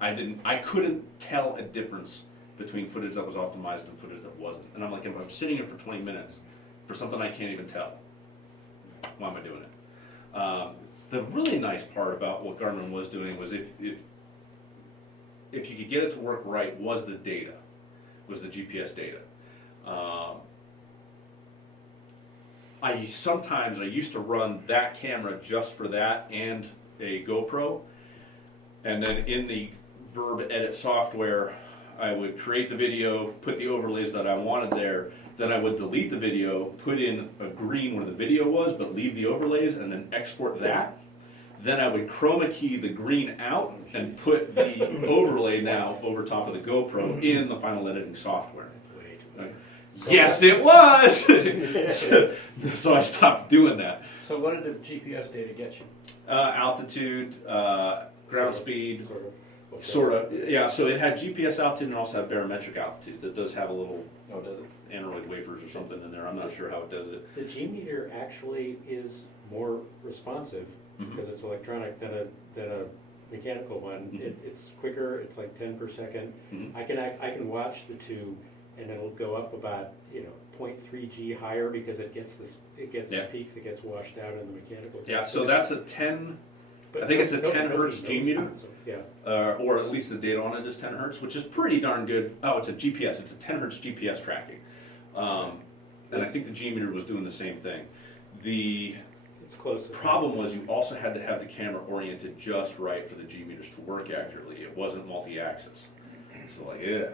I couldn't tell a difference between footage that was optimized and footage that wasn't. And I'm like, if I'm sitting here for 20 minutes for something I can't even tell, why am I doing it? The really nice part about what Garmin was doing was if you could get it to work right, was the data, was the GPS data. I used to run that camera just for that and a GoPro, and then in the Verb edit software, I would create the video, put the overlays that I wanted there, then I would delete the video, put in a green where the video was, but leave the overlays, and then export that. Then I would chroma key the green out and put the overlay now over top of the GoPro in the final editing software. Yes, it was! So I stopped doing that. So what did the GPS data get you? Altitude, ground speed, Sort of. yeah. So it had GPS altitude and also had barometric altitude. That does have a little Oh, does it? Android wafers or something in there. I'm not sure how it does it. The G meter actually is more responsive Mhm. because it's electronic than a mechanical one. Mhm. It's quicker, it's like 10 per second. Mhm. I can watch the two and it'll go up about, 0.3 G higher because it gets Yeah. the peak that gets washed out in the mechanical. Yeah. So that's a 10, But I think it's a nobody 10 hertz knows G meter. that, so, yeah. Or at least the data on it is 10 hertz, which is pretty darn good. Oh, it's a GPS. It's a 10 hertz GPS tracking. And I think the G meter was doing the same thing. The It's close. problem was you also had to have the camera oriented just right for the G meters to work accurately. It wasn't multi-axis. So like, yeah.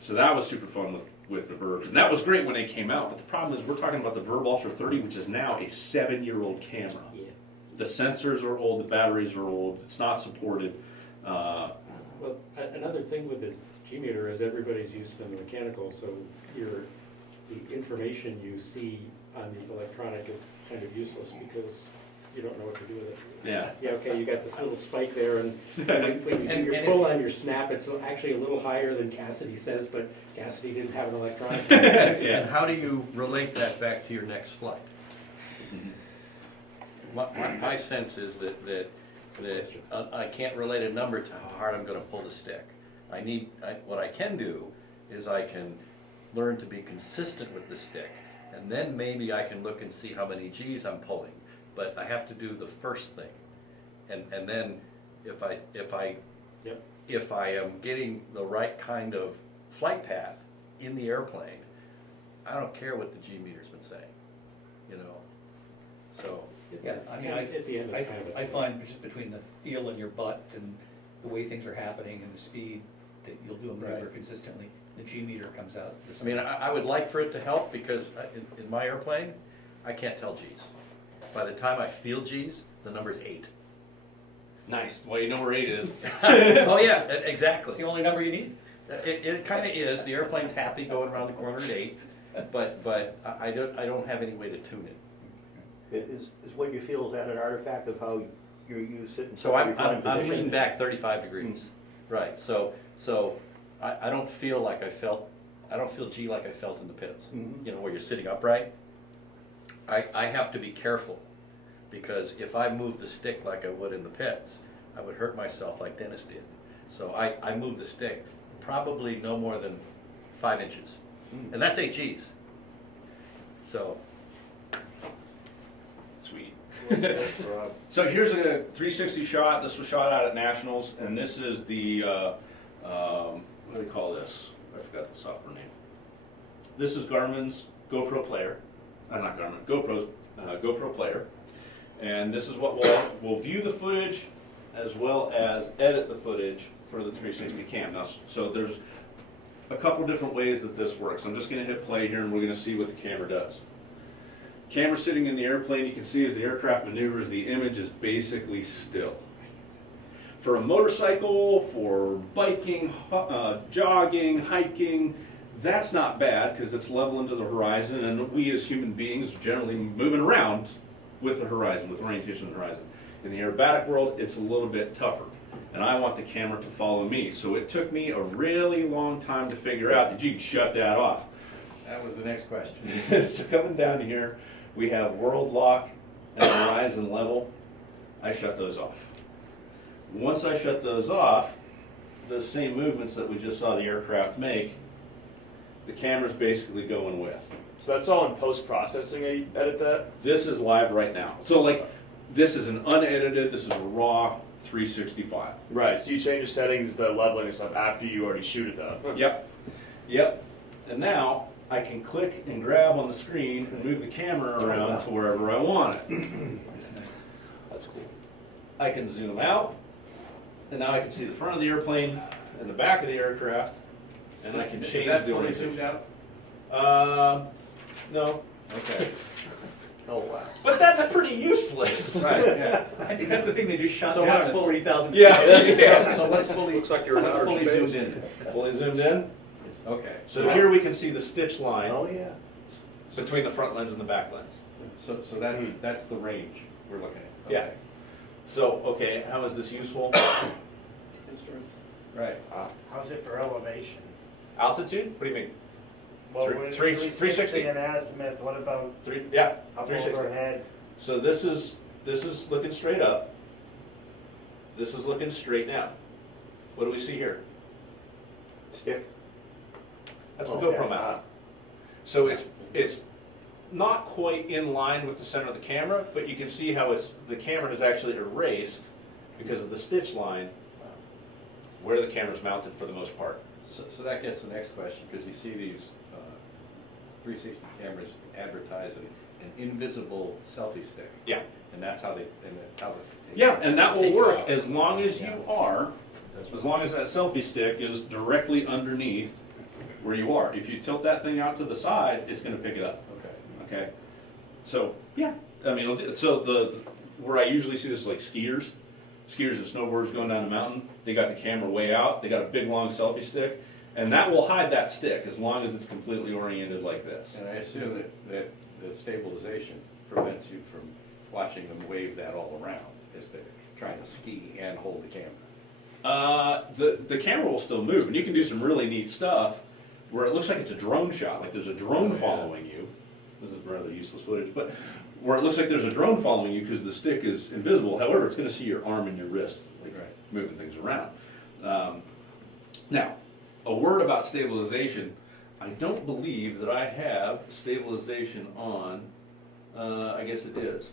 So that was super fun with the Verbs. And that was great when they came out. But the problem is we're talking about the Verb Ultra 30, which is now a 7-year-old camera. Yeah. The sensors are old, the batteries are old, it's not supported. Well, another thing with the G meter is everybody's used to the mechanical, so the information you see on the electronic is kind of useless because you don't know what to do with it. Yeah. Yeah, okay, you got this little spike there, and when you do And your if pull you- on your snap, it's actually a little higher than Cassidy says, but Cassidy didn't have an electronic. And how do you relate that back to your next flight? My sense is that I can't relate a number to how hard I'm gonna pull the stick. What I can do is I can learn to be consistent with the stick, and then maybe I can look and see how many G's I'm pulling. But I have to do the first thing. And then if Yep. I am getting the right kind of flight path in the airplane, I don't care what the G meter's been saying, so. Yeah, I mean, At the end, it's kind of. I find just between the feel in your butt and the way things are happening and the speed that you'll do a maneuver Right. consistently, the G meter comes out. the I mean, same. I would like for it to help because in my airplane, I can't tell G's. By the time I feel G's, the number's 8. Nice. Well, you know where 8 is. Oh, yeah, It's exactly. the only number you need. It kind of is. The airplane's happy going around the corner at 8, but I don't have any way to tune it. Is what you feel, is that an artifact of how you sit in So such a I'm reclined position? leaning back 35 degrees. Right, so I don't feel like I don't feel G like I felt in the pits. Mhm. Where you're sitting upright. I have to be careful, because if I move the stick like I would in the pits, I would hurt myself like Dennis did. So I move the stick probably no more than 5 inches, and that's 8 Gs. So, Sweet. So here's a 360 shot. This was shot out at Nationals, and this is the, what do they call this? I forgot the software name. This is Garmin's GoPro Player. Not Garmin, GoPro's GoPro Player. And this is what we'll view the footage as well as edit the footage for the 360 cam. Now, so there's a couple different ways that this works. I'm just going to hit play here, and we're going to see what the camera does. Camera sitting in the airplane, you can see as the aircraft maneuvers, the image is basically still. For a motorcycle, for biking, jogging, hiking, that's not bad because it's level into the horizon, and we as human beings are generally moving around with the horizon, with orientation of the horizon. In the aerobatic world, it's a little bit tougher, and I want the camera to follow me. So it took me a really long time to figure out that you could shut that off. that was the next question. So coming down here, we have world lock and horizon level. I shut those off. Once I shut those off, those same movements that we just saw the aircraft make, the camera's basically going with. So that's all in post-processing, you edit that? This is live right now. So like, this is an unedited, this is a raw 360 file. Right, so you change the settings, the leveling and stuff after you already shoot it though? Yep. And now I can click and grab on the screen and move the camera around to wherever I want it. That's cool. I can zoom out, and now I can see the front of the airplane and the back of the aircraft, and I can change the orientation. out? No. Okay. Oh, wow. But that's pretty useless. Right, yeah. I think that's the thing they just shot So down what's at full- 40,000 feet. Yeah. So what's fully, Looks like you're in what's outer fully space. zoomed in? Fully zoomed in. Okay. So here we can see the stitch line Oh, yeah. between the front lens and the back lens. So that's the range we're looking at? Yeah. Okay. So, okay, how is this useful? Right. How's it for elevation? Altitude? What do you mean? Well, Three- when three- 360 360. and azimuth, what about Yeah, up 360. overhead? So this is looking straight up. This is looking straight down. What do we see here? Stick. That's the Okay. GoPro mount. So it's not quite in line with the center of the camera, but you can see how the camera has actually erased because of the stitch line where the camera's mounted for the most part. So that gets the next question, because you see these 360 cameras advertise an invisible selfie stick. Yeah. And that's how they. Yeah, and that will take it work out. as long as you Yeah. are, as long as that selfie stick is directly underneath where you are. If you tilt that thing out to the side, it's going to pick it up. Okay. Okay, so yeah, I mean, so where I usually see this is like skiers and snowboarders going down the mountain. They got the camera way out. They got a big long selfie stick, and that will hide that stick as long as it's completely oriented like this. And I assume that the stabilization prevents you from watching them wave that all around as they're trying to ski and hold the camera. The camera will still move, and you can do some really neat stuff where it looks like it's a drone shot, like there's a drone Oh, yeah. following you. This is rather useless footage, but where it looks like there's a drone following you because the stick is invisible. However, it's going to see your arm and your wrist, like Right. moving things around. Now, a word about stabilization. I don't believe that I have stabilization on. I guess it is.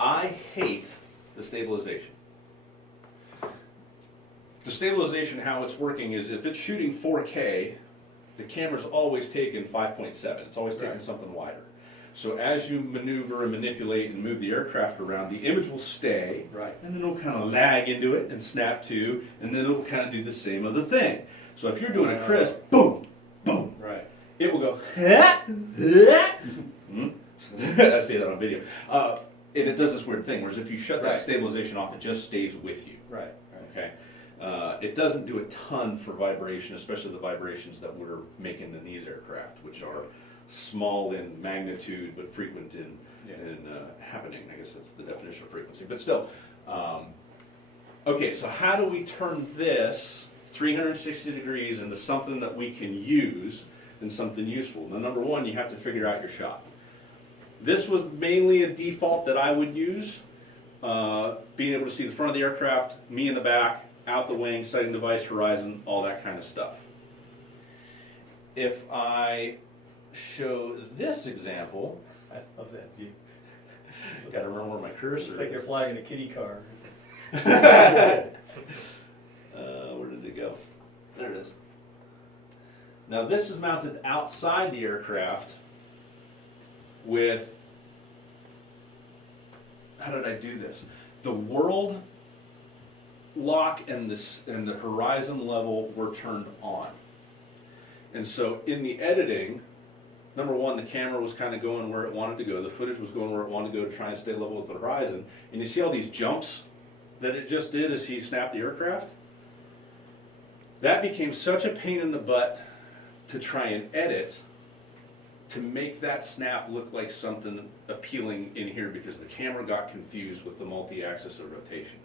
I hate the stabilization. The stabilization, how it's working is if it's shooting 4K, the camera's always taking 5.7. It's always taking Right. something wider. So as you maneuver and manipulate and move the aircraft around, the image will stay, Right. and then it'll kind of lag into it and snap to, and then it'll kind of do the same other thing. So if you're doing a crisp, boom, boom, Right. it will go, Hmm? I see that on video. And it does this weird thing, whereas if you shut that Right. stabilization off, it just stays with you. Right. Okay. It doesn't do a ton for vibration, especially the vibrations that we're making in these aircraft, which are small in magnitude but frequent in happening. I guess that's the definition of frequency. But still, okay. So how do we turn this 360 degrees into something that we can use and something useful? Now, number one, you have to figure out your shot. This was mainly a default that I would use. Being able to see the front of the aircraft, me in the back, out the wing, sighting device, horizon, all that kind of stuff. If I show this example, I love that view. got to remember where my cursor It's like they're is. flying in a kiddie car. Where did it go? There it is. Now this is mounted outside the aircraft with, how did I do this? The world lock and the horizon level were turned on. And so in the editing, number one, the camera was kind of going where it wanted to go. The footage was going where it wanted to go to try and stay level with the horizon. And you see all these jumps that it just did as he snapped the aircraft? That became such a pain in the butt to try and edit to make that snap look like something appealing in here because the camera got confused with the multi-axis of rotation.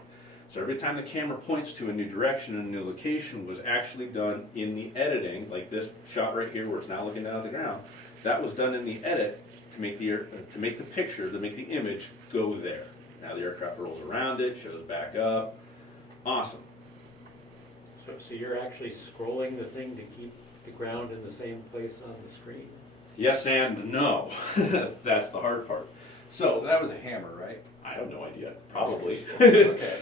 So every time the camera points to a new direction and a new location was actually done in the editing, like this shot right here where it's now looking down at the ground, that was done in the edit to make the picture, to make the image go there. Now the aircraft rolls around it, shows back up. Awesome. So you're actually scrolling the thing to keep the ground in the same place on the screen? Yes and no. That's the hard part. So So that was a hammer, right? I have no idea. Probably. Okay.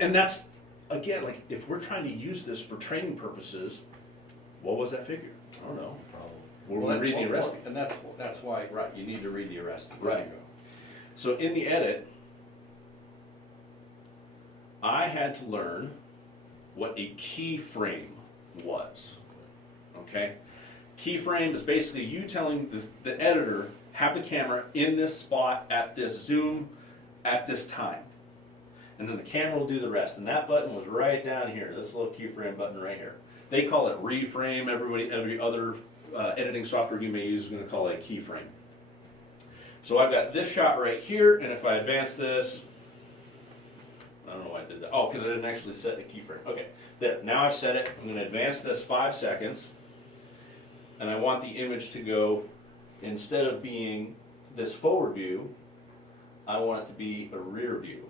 And that's, again, like if we're trying to use this for training purposes, what was that figure? I don't know. We'll read the arrest. And that's why, right, you need to read the arrest. Right. So in the edit, I had to learn what a keyframe was. Okay? Keyframe is basically you telling the editor have the camera in this spot at this zoom at this time. And then the camera will do the rest. And that button was right down here, this little keyframe button right here. They call it reframe. Every other editing software you may use is going to call it a keyframe. So I've got this shot right here, and if I advance this, I don't know why I did that. Oh, because I didn't actually set the keyframe. Okay, there. Now I've set it. I'm going to advance this 5 seconds, and I want the image to go, instead of being this forward view, I want it to be a rear view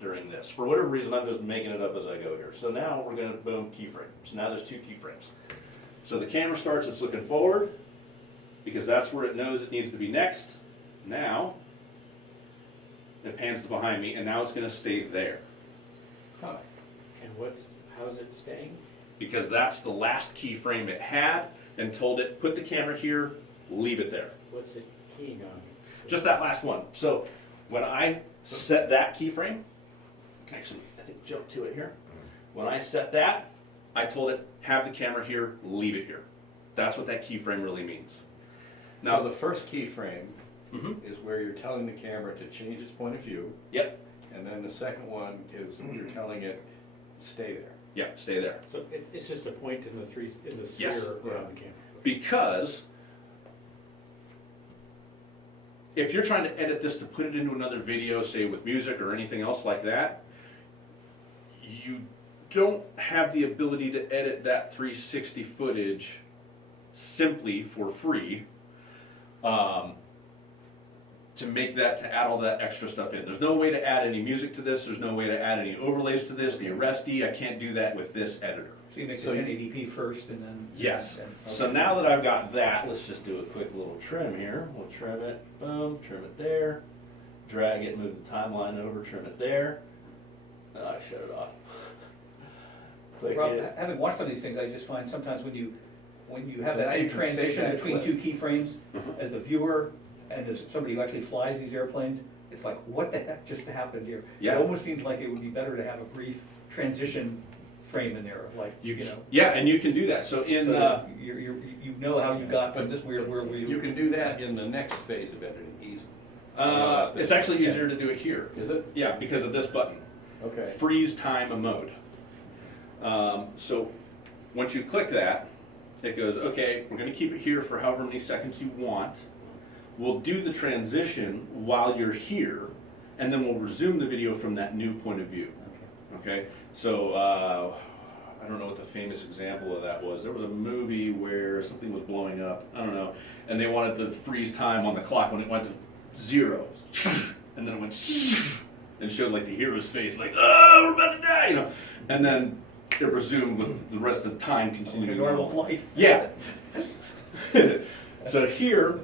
during this. For whatever reason, I'm just making it up as I go here. So now we're going to, boom, keyframe. So now there's 2 keyframes. So the camera starts, it's looking forward, because that's where it knows it needs to be next. Now, it pans to behind me, and now it's going to stay there. And how's it staying? Because that's the last keyframe it had, and told it, put the camera here, leave it there. What's it keying on? Just that last one. So when I set that keyframe, I can actually, I think, jump to it here. When I set that, I told it, have the camera here, leave it here. That's what that keyframe really means. Now, Now, the first keyframe Mhm. is where you're telling the camera to change its point of view, Yep, and then the second one is you're telling it, stay there. yep, stay there. So it's just a point in the Yes. sphere around the camera. Because if you're trying to edit this to put it into another video, say with music or anything else like that, you don't have the ability to edit that 360 footage simply for free, to make that, to add all that extra stuff in. There's no way to add any music to this, there's no way to add any overlays to this, the arrestee, I can't do that with this editor. So you make So the you- 1080p first and then? Yes. and- So okay. now that I've got that, let's just do a quick little trim here. We'll trim it, boom, trim it there, drag it, move the timeline over, trim it there. Oh, I shut it off. Click Rob, it. having watched some of these things, I just find sometimes when you have So that now you can transition save that between clip. 2 keyframes, Mhm. as the viewer and as somebody who actually flies these airplanes, it's like, what the heck just happened here? Yeah. It almost seems like it would be better to have a brief transition frame in there, like, you know. Yeah, and you can do that. So in, so that you know how you got from this weird where You can do that in the next phase of editing easily. it's actually easier to do it here. Is it? Yeah, because of this button. Okay. Freeze time mode. So once you click that, it goes, okay, we're going to keep it here for however many seconds you want. We'll do the transition while you're here, and then we'll resume the video from that new point of view. Okay? So I don't know what the famous example of that was. There was a movie where something was blowing up, I don't know, and they wanted to freeze time on the clock when it went to 0. And then it went and showed like the hero's face, like, oh, we're about to die, you know. And then it resumed with the rest of the time like a continuing. normal flight. Yeah. So here,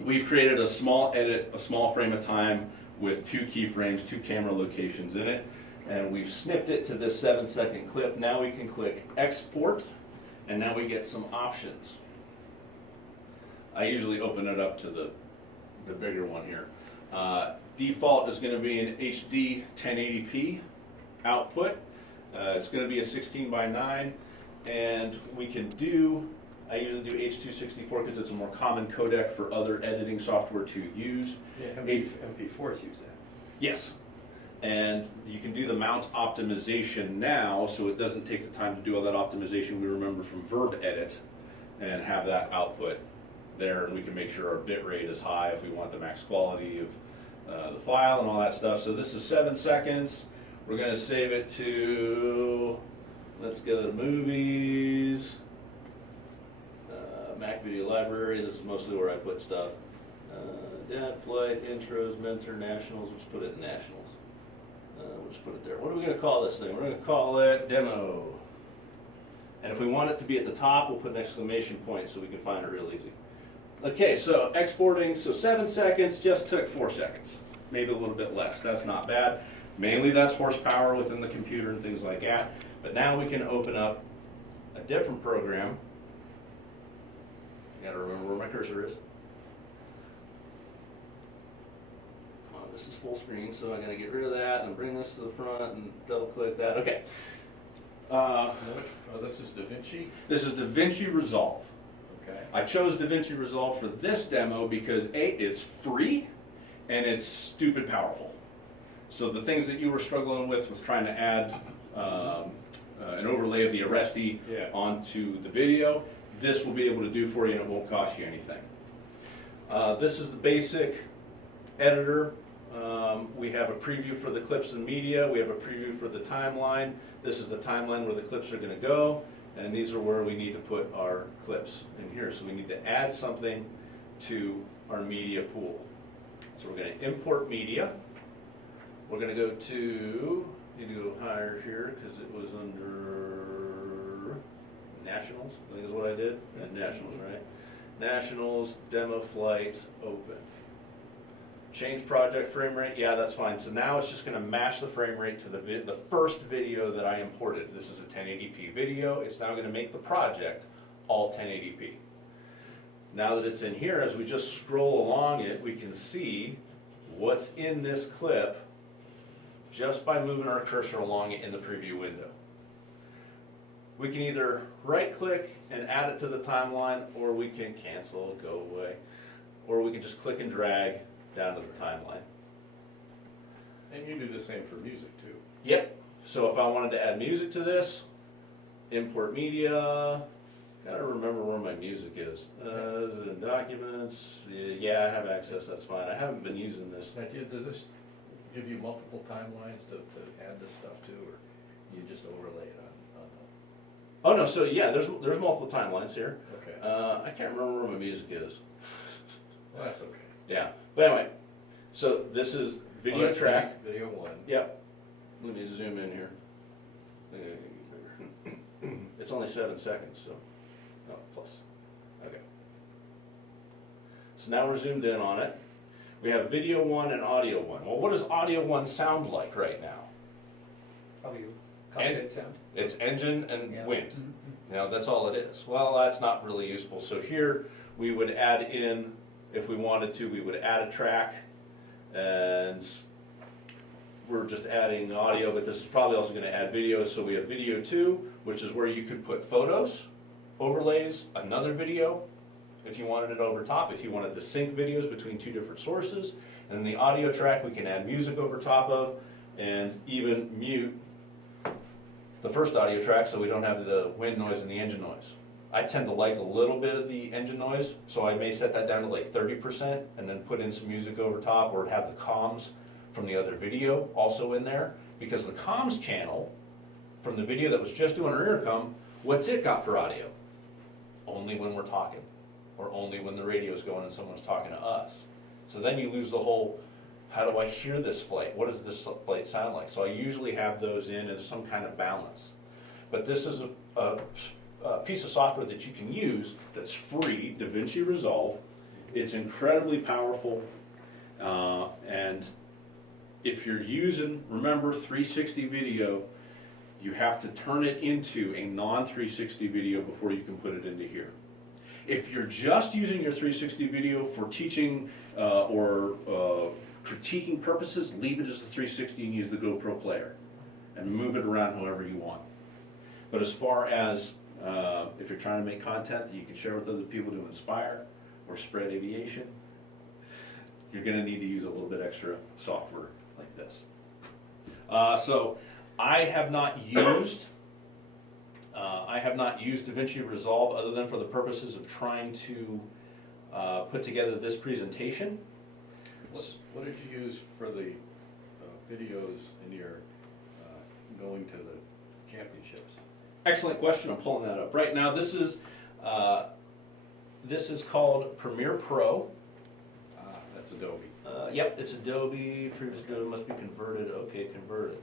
we've created a small edit, a small frame of time with 2 keyframes, 2 camera locations in it, and we've snipped it to this 7-second clip. Now we can click export, and now we get some options. I usually open it up to the bigger one here. Default is going to be an HD 1080p output. It's going to be a 16:9, and we can do, I usually do H.264 because it's a more common codec for other editing software to use. Yeah, MP4s use that. Yes, and you can do the mount optimization now, so it doesn't take the time to do all that optimization we remember from Verb Edit, and have that output there, and we can make sure our bit rate is high if we want the max quality of the file and all that stuff. So this is 7 seconds. We're going to save it to, let's go to movies, Mac Video Library. This is mostly where I put stuff. Dad, flight, intros, mentor, nationals. We'll just put it in nationals. We'll just put it there. What are we going to call this thing? We're going to call it demo. And if we want it to be at the top, we'll put an exclamation point so we can find it real easy. Okay, so exporting, so 7 seconds just took 4 seconds. Maybe a little bit less. That's not bad. Mainly that's horsepower within the computer and things like that. But now we can open up a different program. You gotta remember where my cursor is. This is full screen, so I'm gonna get rid of that and bring this to the front and double click that. Okay. Oh, this is DaVinci? This is DaVinci Resolve. Okay. I chose DaVinci Resolve for this demo because A, it's free, and it's stupid powerful. So the things that you were struggling with trying to add an overlay of the arrestee Yeah. onto the video, this will be able to do for you, and it won't cost you anything. This is the basic editor. We have a preview for the clips and media. We have a preview for the timeline. This is the timeline where the clips are going to go, and these are where we need to put our clips in here. So we need to add something to our media pool. So we're going to import media. We're going to go to, need to go higher here because it was under Nationals, I think is what I did. Nationals, right? Nationals, demo flight, open. Change project frame rate, yeah, that's fine. So now it's just going to match the frame rate to the first video that I imported. This is a 1080p video. It's now going to make the project all 1080p. Now that it's in here, as we just scroll along it, we can see what's in this clip just by moving our cursor along it in the preview window. We can either right-click and add it to the timeline, or we can cancel, go away, or we can just click and drag down to the timeline. And you do the same for music too. Yep. So if I wanted to add music to this, import media, gotta remember where my music is. Is it in documents? Yeah, I have access, that's fine. I haven't been using this. Now, does this give you multiple timelines to add this stuff to, or you just overlay it on Oh no, so yeah, there's multiple timelines here. Okay. I can't remember where my music is. Well, that's okay. Yeah, but anyway, so this is video that's track. Video 1. Yep. Let me zoom in here. It's only 7 seconds, so, oh, plus, okay. So now we're zoomed in on it. We have video 1 and audio 1. Well, what does audio 1 sound like right now? Probably cockpit sound. It's engine and Yeah. wind. Mhm. You know, that's all it is. Well, that's not really useful. So here we would add in, if we wanted to, we would add a track, and we're just adding audio, but this is probably also going to add video. So we have video 2, which is where you could put photos, overlays, another video, if you wanted it over top, if you wanted to sync videos between 2 different sources. And then the audio track we can add music over top of, and even mute the first audio track so we don't have the wind noise and the engine noise. I tend to like a little bit of the engine noise, so I may set that down to like 30% and then put in some music over top, or have the comms from the other video also in there, because the comms channel from the video that was just doing our intercom, what's it got for audio? Only when we're talking, or only when the radio's going and someone's talking to us. So then you lose the whole, how do I hear this flight? What does this flight sound like? So I usually have those in as some kind of balance. But this is a piece of software that you can use that's free, DaVinci Resolve. It's incredibly powerful, and if you're using, remember, 360 video, you have to turn it into a non-360 video before you can put it into here. If you're just using your 360 video for teaching or critiquing purposes, leave it as a 360 and use the GoPro player and move it around however you want. But as far as if you're trying to make content that you can share with other people to inspire or spread aviation, you're going to need to use a little bit extra software like this. So I have not used DaVinci Resolve other than for the purposes of trying to put together this presentation. What did you use for the videos in your going to the championships? Excellent question. I'm pulling that up right now. This is called Premiere Pro. That's Adobe. Yep, it's Adobe. Previous Adobe must be converted. Okay, converted.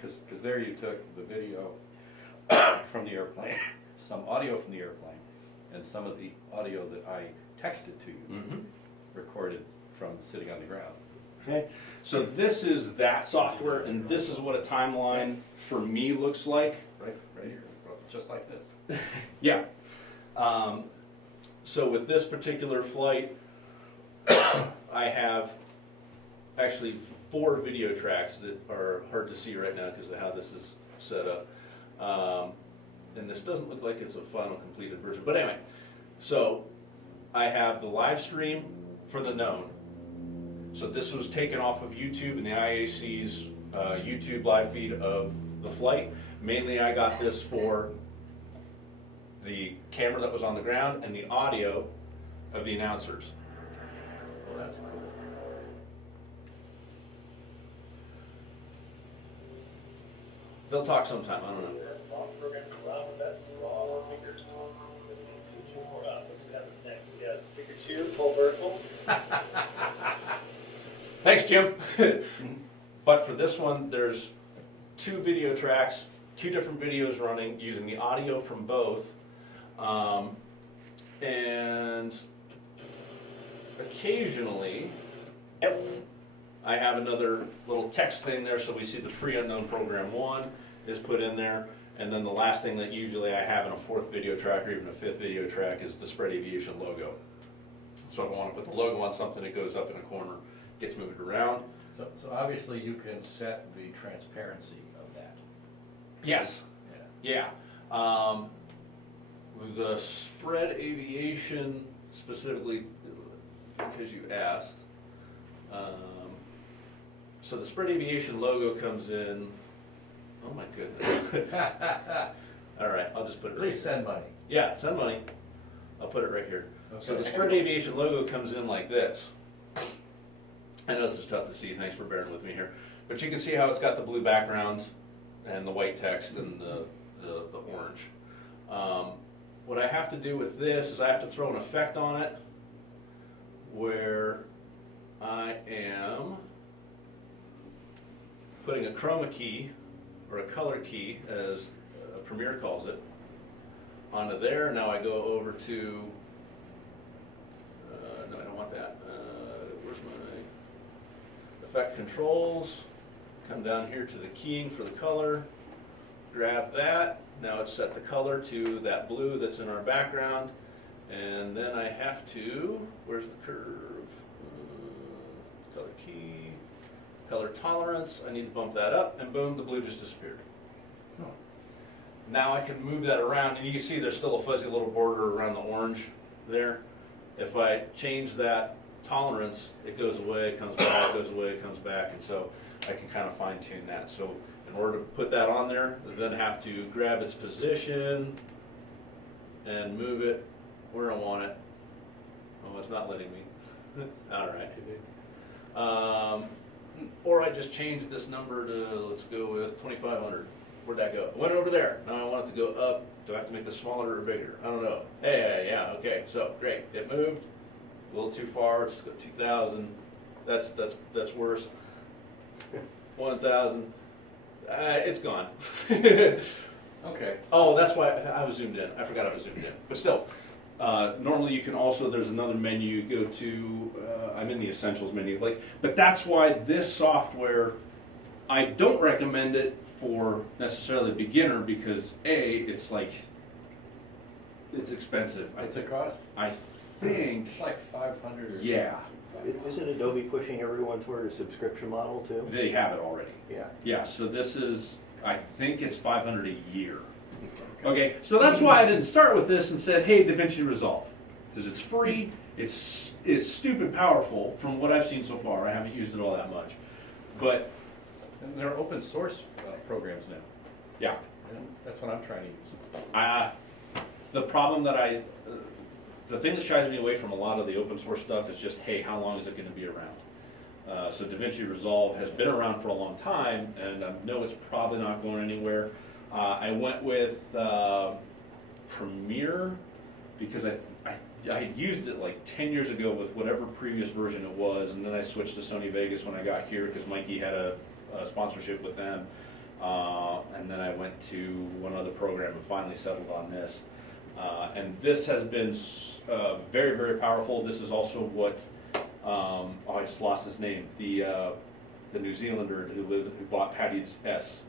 Because there you took the video from the airplane, some audio from the airplane, and some of the audio that I texted to you, Mm-hmm. recorded from sitting on the ground. Okay, so this is that software, and this is what a timeline for me looks like. Right here, just like this. Yeah. So with this particular flight, I have actually 4 video tracks that are hard to see right now because of how this is set up. And this doesn't look like it's a final completed version. But anyway, So I have the live stream for the known. So this was taken off of YouTube and the IAC's YouTube live feed of the flight. Mainly I got this for the camera that was on the ground and the audio of the announcers. Well, that's cool. They'll talk sometime, I don't know. Off program for Rob, that's raw or figure two. Let's see what happens next. Yes, figure two, pull vertical. Thanks, Jim. But for this one, there's 2 video tracks, 2 different videos running using the audio from both. And occasionally, I have another little text thing there, so we see the free unknown program 1 is put in there. And then the last thing that usually I have in a 4th video track or even a 5th video track is the Spread Aviation logo. So if I want to put the logo on something, it goes up in a corner, gets moved around. So obviously you can set the transparency of that. Yes. Yeah. Yeah. The Spread Aviation, specifically because you asked, so the Spread Aviation logo comes in, oh my goodness. All right, I'll just put it right Please here. send money. Yeah, send money. I'll put it right here. So Okay. the Spread Aviation logo comes in like this. I know this is tough to see, thanks for bearing with me here. But you can see how it's got the blue background and the white text and the orange. What I have to do with this is I have to throw an effect on it where I am putting a chroma key or a color key, as Premiere calls it, onto there. Now I go over to, no, I don't want that. Where's my effect controls? Come down here to the keying for the color, grab that. Now it's set the color to that blue that's in our background. And then I have to, where's the curve? Color key, color tolerance. I need to bump that up, and boom, the blue just disappeared. Oh. Now I can move that around, and you can see there's still a fuzzy little border around the orange there. If I change that tolerance, it goes away, it comes back, goes away, it comes back, and so I can kind of fine tune that. So in order to put that on there, I then have to grab its position and move it where I want it. Oh, it's not letting me. All right. Or I just changed this number to, let's go with 2,500. Where'd that go? It went over there. Now I want it to go up. Do I have to make this smaller or bigger? I don't know. Hey, yeah, okay, so great. It moved a little too far. It's got 2,000. That's worse. 1,000. It's gone. Okay. Oh, that's why I was zoomed in. I forgot I was zoomed in. But still, normally you can also, there's another menu you go to, I'm in the Essentials menu, but that's why this software, I don't recommend it for necessarily beginner because A, it's expensive. What's it cost? I think, It's like 500 or yeah, Isn't Adobe pushing everyone toward a subscription model too? they have it already. Yeah. Yeah, so this is, I think it's $500 a year. Okay, so that's why I didn't start with this and said, hey, DaVinci Resolve. Because it's free, it's stupid powerful from what I've seen so far. I haven't used it all that much. But, And there are open source programs now. yeah, And that's what I'm trying to use. the problem that the thing that shies me away from a lot of the open source stuff is just, hey, how long is it going to be around? So DaVinci Resolve has been around for a long time, and I know it's probably not going anywhere. I went with Premiere because I had used it like 10 years ago with whatever previous version it was, and then I switched to Sony Vegas when I got here because Mikey had a sponsorship with them. And then I went to one other program and finally settled on this. And this has been very, very powerful. This is also what, I just lost his name, the New Zealander who bought Patty's S.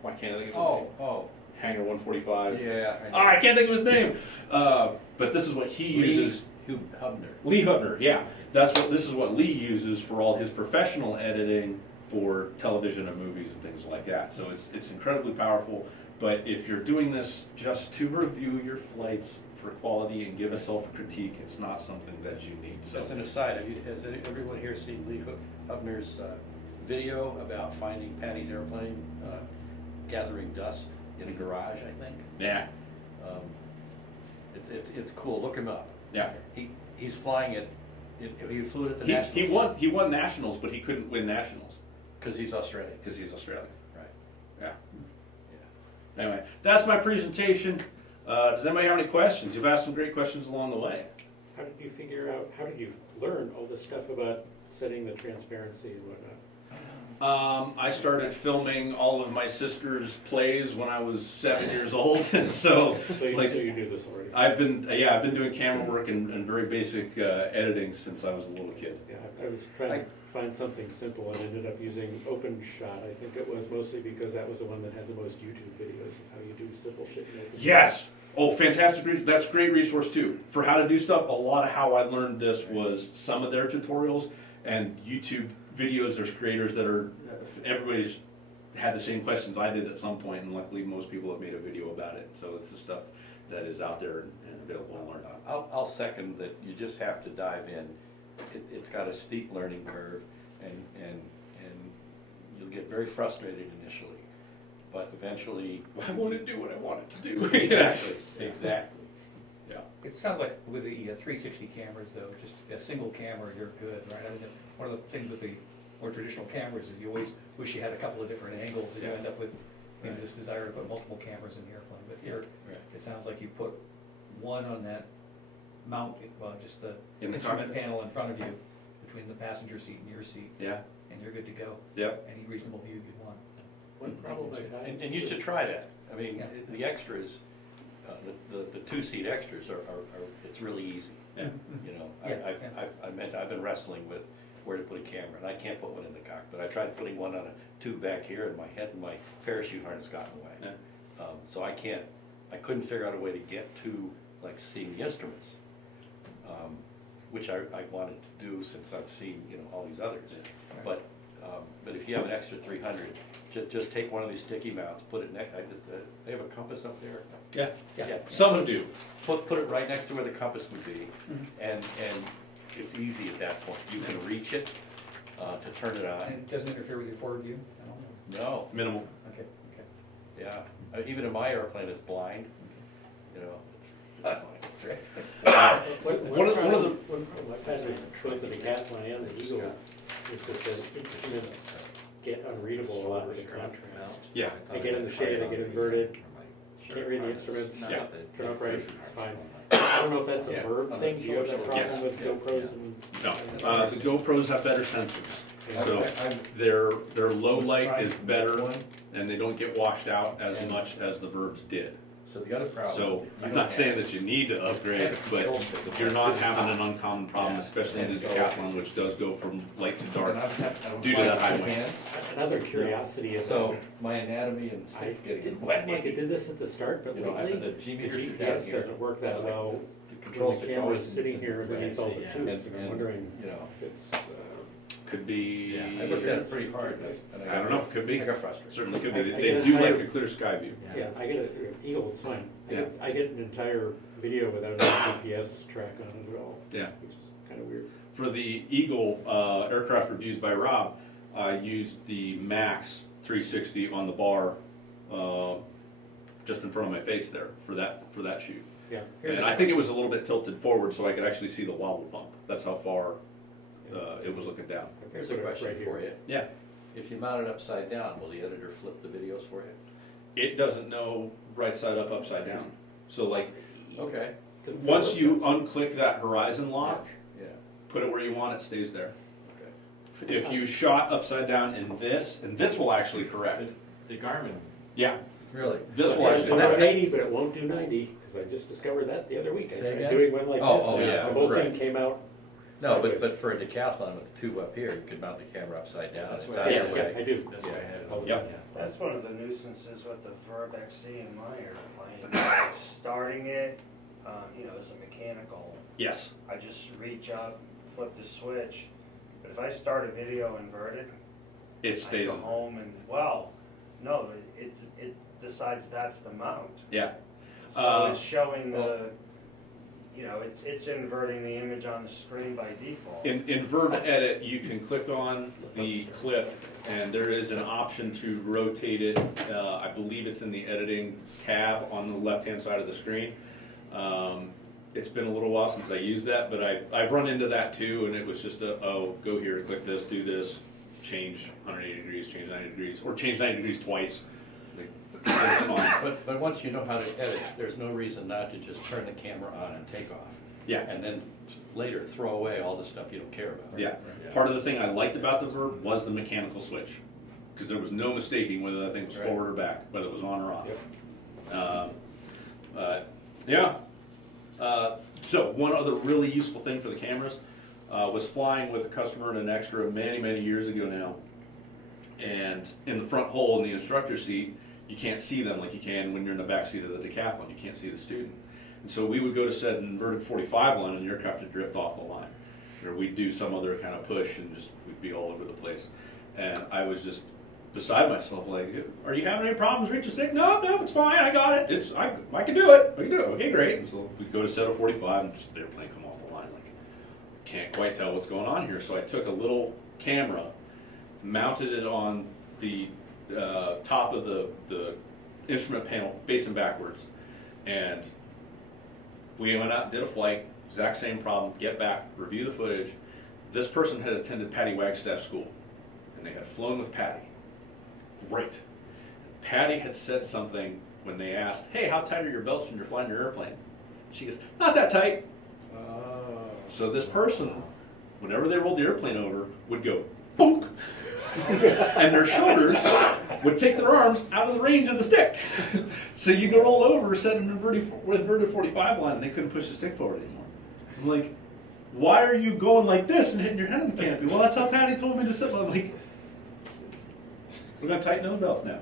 Why can't I think of his name? Oh, Hangar 145. yeah. I can't think of his name. But this is what he uses. Hubner. Lee Hubner, yeah. This is what Lee uses for all his professional editing for television and movies and things like that. So it's incredibly powerful. But if you're doing this just to review your flights for quality and give a self-critique, it's not something that you need, so. As an aside, has everyone here seen Lee Hubner's video about finding Patty's airplane gathering dust in a garage, I think? Yeah, It's cool, look him up. yeah. He's flying it, he flew it at the Nationals. He won nationals, but he couldn't win nationals, Because he's Australian. because he's Australian. Right. Yeah. Yeah. Anyway, that's my presentation. Does anybody have any questions? You've asked some great questions along the way. How did you learn all this stuff about setting the transparency and whatnot? I started filming all of my sister's plays when I was 7 years old, and so So you like knew this already? I've been doing camera work and very basic editing since I was a little kid. Yeah, I was trying to find something simple and ended up using OpenShot. I think it was mostly because that was the one that had the most YouTube videos of how you do simple shit in OpenShot. Yes. Oh, fantastic! That's a great resource too for how to do stuff. A lot of how I learned this was some of their tutorials and YouTube videos. There's creators that are everybody's had the same questions I did at some point, and luckily most people have made a video about it. So it's the stuff that is out there and available to learn. I'll second that. You just have to dive in. It's got a steep learning curve, and you'll get very frustrated initially, but eventually I want to do what I want it to do. exactly. Yeah. It sounds like with the 360 cameras though, just a single camera, you're good, right? I mean, one of the things with the more traditional cameras is you always wish you had a couple of different angles, and you end up with this desire to put multiple cameras in the airplane. But here, Right. it sounds like you put one on that mount, well, just the In the instrument cockpit. panel in front of you, between the passenger seat and your seat, Yeah. and you're good to go. Yep. Any reasonable view you'd want. One problem I've had. And you should try that. I mean, Yeah. the extras, the two-seat extras are it's really easy. Yeah. You know, Yeah, I've been wrestling with where to put a camera, and I can't put one in the cockpit. I tried putting one on a tube back here, and my head and my parachute harness got in the way. Yeah. So I couldn't figure out a way to get to, like, seeing the instruments, which I wanted to do since I've seen, all these others. But if you have an extra 300, just take one of these sticky mounts, put it next, they have a compass up there? Yeah. Yeah. Some of them do. Put it right next to where the compass would be, and it's easy at that point. You can reach it to turn it And on. it doesn't interfere with your forward view? I don't know. No, Minimal. Okay, okay. yeah. Even in my airplane, it's blind, it's fine. That's right. One of the- One problem I've had with both the Decathlon and the Eagle is that the instruments get unreadable a lot with the contrast. Yeah. I get in the shade, I get inverted, can't read the instruments, Yeah. turn upright, it's fine. I don't know if that's a Yeah. verb thing, do you have that problem Yes. with GoPros and? No, the GoPros have better sensors. So their low light is better, and they don't get washed out as much as the Verbs did. So the other problem. So I'm not saying that you need to upgrade, but you're not having an uncommon problem, especially in the Decathlon, which does go from light to dark due to that high wind. Another curiosity is. So my anatomy and I space getting didn't wet. seem like it did this at the start, but You know, I lately, have the the G-meters are down GPS here. doesn't work that So well. The control The switch camera's always sitting here underneath all the Right. tubes, and I'm wondering You know. if it's, Could be, Yeah, I looked at it pretty hard, and I don't know, could be. I got frustrated. Certainly could be. I They get do a like higher- a clear sky view. yeah, I get an Eagle, it's fine. Yeah. I get an entire video without a GPS track on it at all. Yeah. Which is kind of weird. For the Eagle aircraft reviews by Rob, I used the Max 360 on the bar just in front of my face there for that shoot. Yeah. And I think it was a little bit tilted forward so I could actually see the wobble bump. That's how far it was looking down. Here's a Put it question right here. for you. Yeah. If you mount it upside down, will the editor flip the videos for you? It doesn't know right side up, upside down. So like, Okay. once you unclick that horizon lock, Yeah, put it where you want, it stays there. okay. If you shot upside down in this, and this will actually correct. The Garmin, Yeah, Really? this will It's actually about correct. 80, but it won't do 90, because I just discovered that the other week. I Say tried again? doing one like Oh, this, oh, and yeah, the whole right. thing came out No, sideways. but for a decathlon with a tube up here, you could mount the camera upside down. That's It's what out of Yes, your yeah, I way. do. that's what I had. Oh, Yeah. That's one of the nuisances with the Verb XC in my airplane. Starting it, as a mechanical, Yes. I just reach up, flip the switch. But if I start a video inverted, It I stays go in. home and, no, it decides that's the mount. Yeah. So it's showing the you know, it's inverting the image on the screen by default. In invert edit, you can click on the clip, and there is an option to rotate it. I believe it's in the editing tab on the left-hand side of the screen. It's been a little while since I used that, but I've run into that too, and it was just oh, go here, click this, do this, change 180 degrees, change 90 degrees, or change 90 degrees twice. It's fine. But once you know how to edit, there's no reason not to just turn the camera on and take off. Yeah. And then later throw away all the stuff you don't care about. Yeah. Part of the thing I liked about the Verb was the mechanical switch, because there was no mistaking whether that thing was forward or back, whether it was on or off. Yeah. So one other really useful thing for the cameras was flying with a customer in an extra many years ago now, and in the front hole in the instructor seat, you can't see them like you can when you're in the back seat of the decathlon. You can't see the student. And so we would go to set an inverted 45 line and the aircraft would drift off the line. Or we'd do some other kind of push and just we'd be all over the place. And I was just beside myself like, are you having any problems reaching stick? No, it's fine, I got it. I can do it. Okay, great. And so we'd go to set a 45 and just the airplane come off the line. Like, can't quite tell what's going on here. So I took a little camera, mounted it on the top of the instrument panel, facing backwards, and we went out and did a flight, exact same problem, get back, review the footage. This person had attended Patty Wagstaff school, and they had flown with Patty. Great. Patty had said something when they asked, hey, how tight are your belts when you're flying your airplane? She goes, not that tight. So this person, whenever they rolled the airplane over, would go, boom, and their shoulders would take their arms out of the range of the stick. So you go roll over, set an inverted 45 line, and they couldn't push the stick forward anymore. I'm like, why are you going like this and hitting your head on the canopy? Well, that's how Patty told me to sit. I'm like, we're going to tighten those belts now.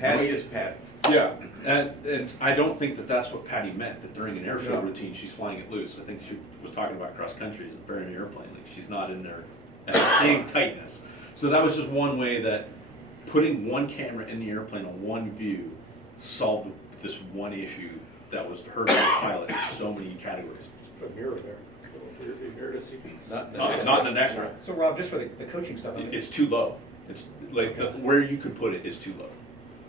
Patty is Patty. Yeah, and I don't think that that's what Patty meant, that during an air show routine she's flying it loose. I think she was talking about cross country as a very airplane. Like she's not in there at the same tightness. So that was just one way that putting one camera in the airplane on one view solved this one issue that was hurting the pilot in so many categories. Put a mirror there. So if you're here to see. Not in the next one. So Rob, just for the coaching stuff, It's too low. It's like where you could put it is too low.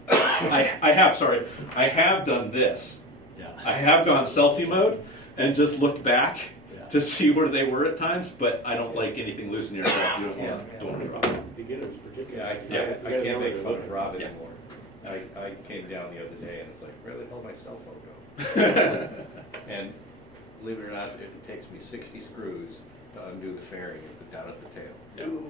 I have done this. Yeah. I have gone selfie mode and just looked back Yeah. to see where they were at times, but I don't like anything loose in the aircraft. You don't want to drop it. Beginners particularly. Yeah, I You gotta can't know where make they're fun looking. of Rob Yeah. anymore. I came down the other day and it's like, where the hell did my cell phone go? And believe it or not, it takes me 60 screws to undo the fairing and put down at the tail.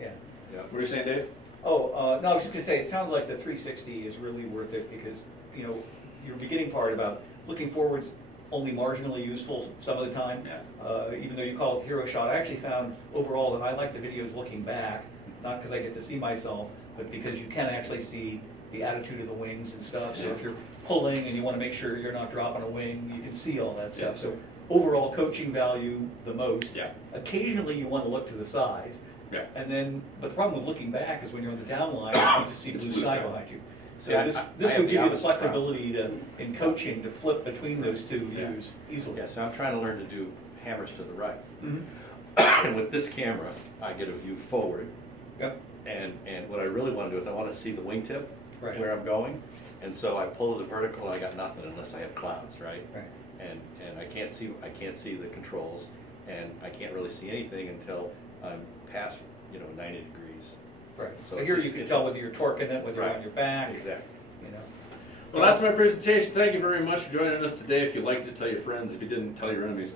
yeah. Yeah. What were you saying, Dave? Oh, no, I was just gonna say, it sounds like the 360 is really worth it because, you know, your beginning part about looking forward's only marginally useful some of the time. Yeah. Even though you call it hero shot, I actually found overall that I like the videos looking back, not because I get to see myself, but because you can actually see the attitude of the wings and stuff. So if you're pulling and you want to make sure you're not dropping a wing, you can see all that stuff. Yeah. So overall coaching value the most. Yeah. Occasionally you want to look to the side. Yeah. And then, but the problem with looking back is when you're on the down line, you just see It's blue blue sky sky. behind you. So Yeah, this I would have give the you the opposite flexibility to, in coaching, to flip between those two Yeah. views easily. Yeah, so I'm trying to learn to do hammers to the right. Mhm. And with this camera, I get a view forward. Yep. And what I really want to do is I want to see the wingtip, Right. where I'm going. And so I pull the vertical and I got nothing unless I have clouds, right? Right. And I can't see the controls, and I can't really see anything until I'm past 90 degrees. Right. So So here you it's- can it's- tell whether you're torquing it, whether you're Right. on your back, Exactly. you know. Well, that's my presentation. Thank you very much for joining us today. If you liked it, tell your friends. If you didn't, tell your enemies.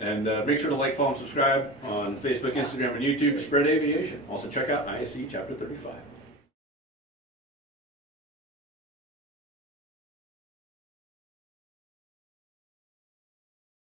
And make sure to like, follow, and subscribe on Facebook, Instagram, and YouTube. Spread Aviation. Also check out ISC Chapter 35.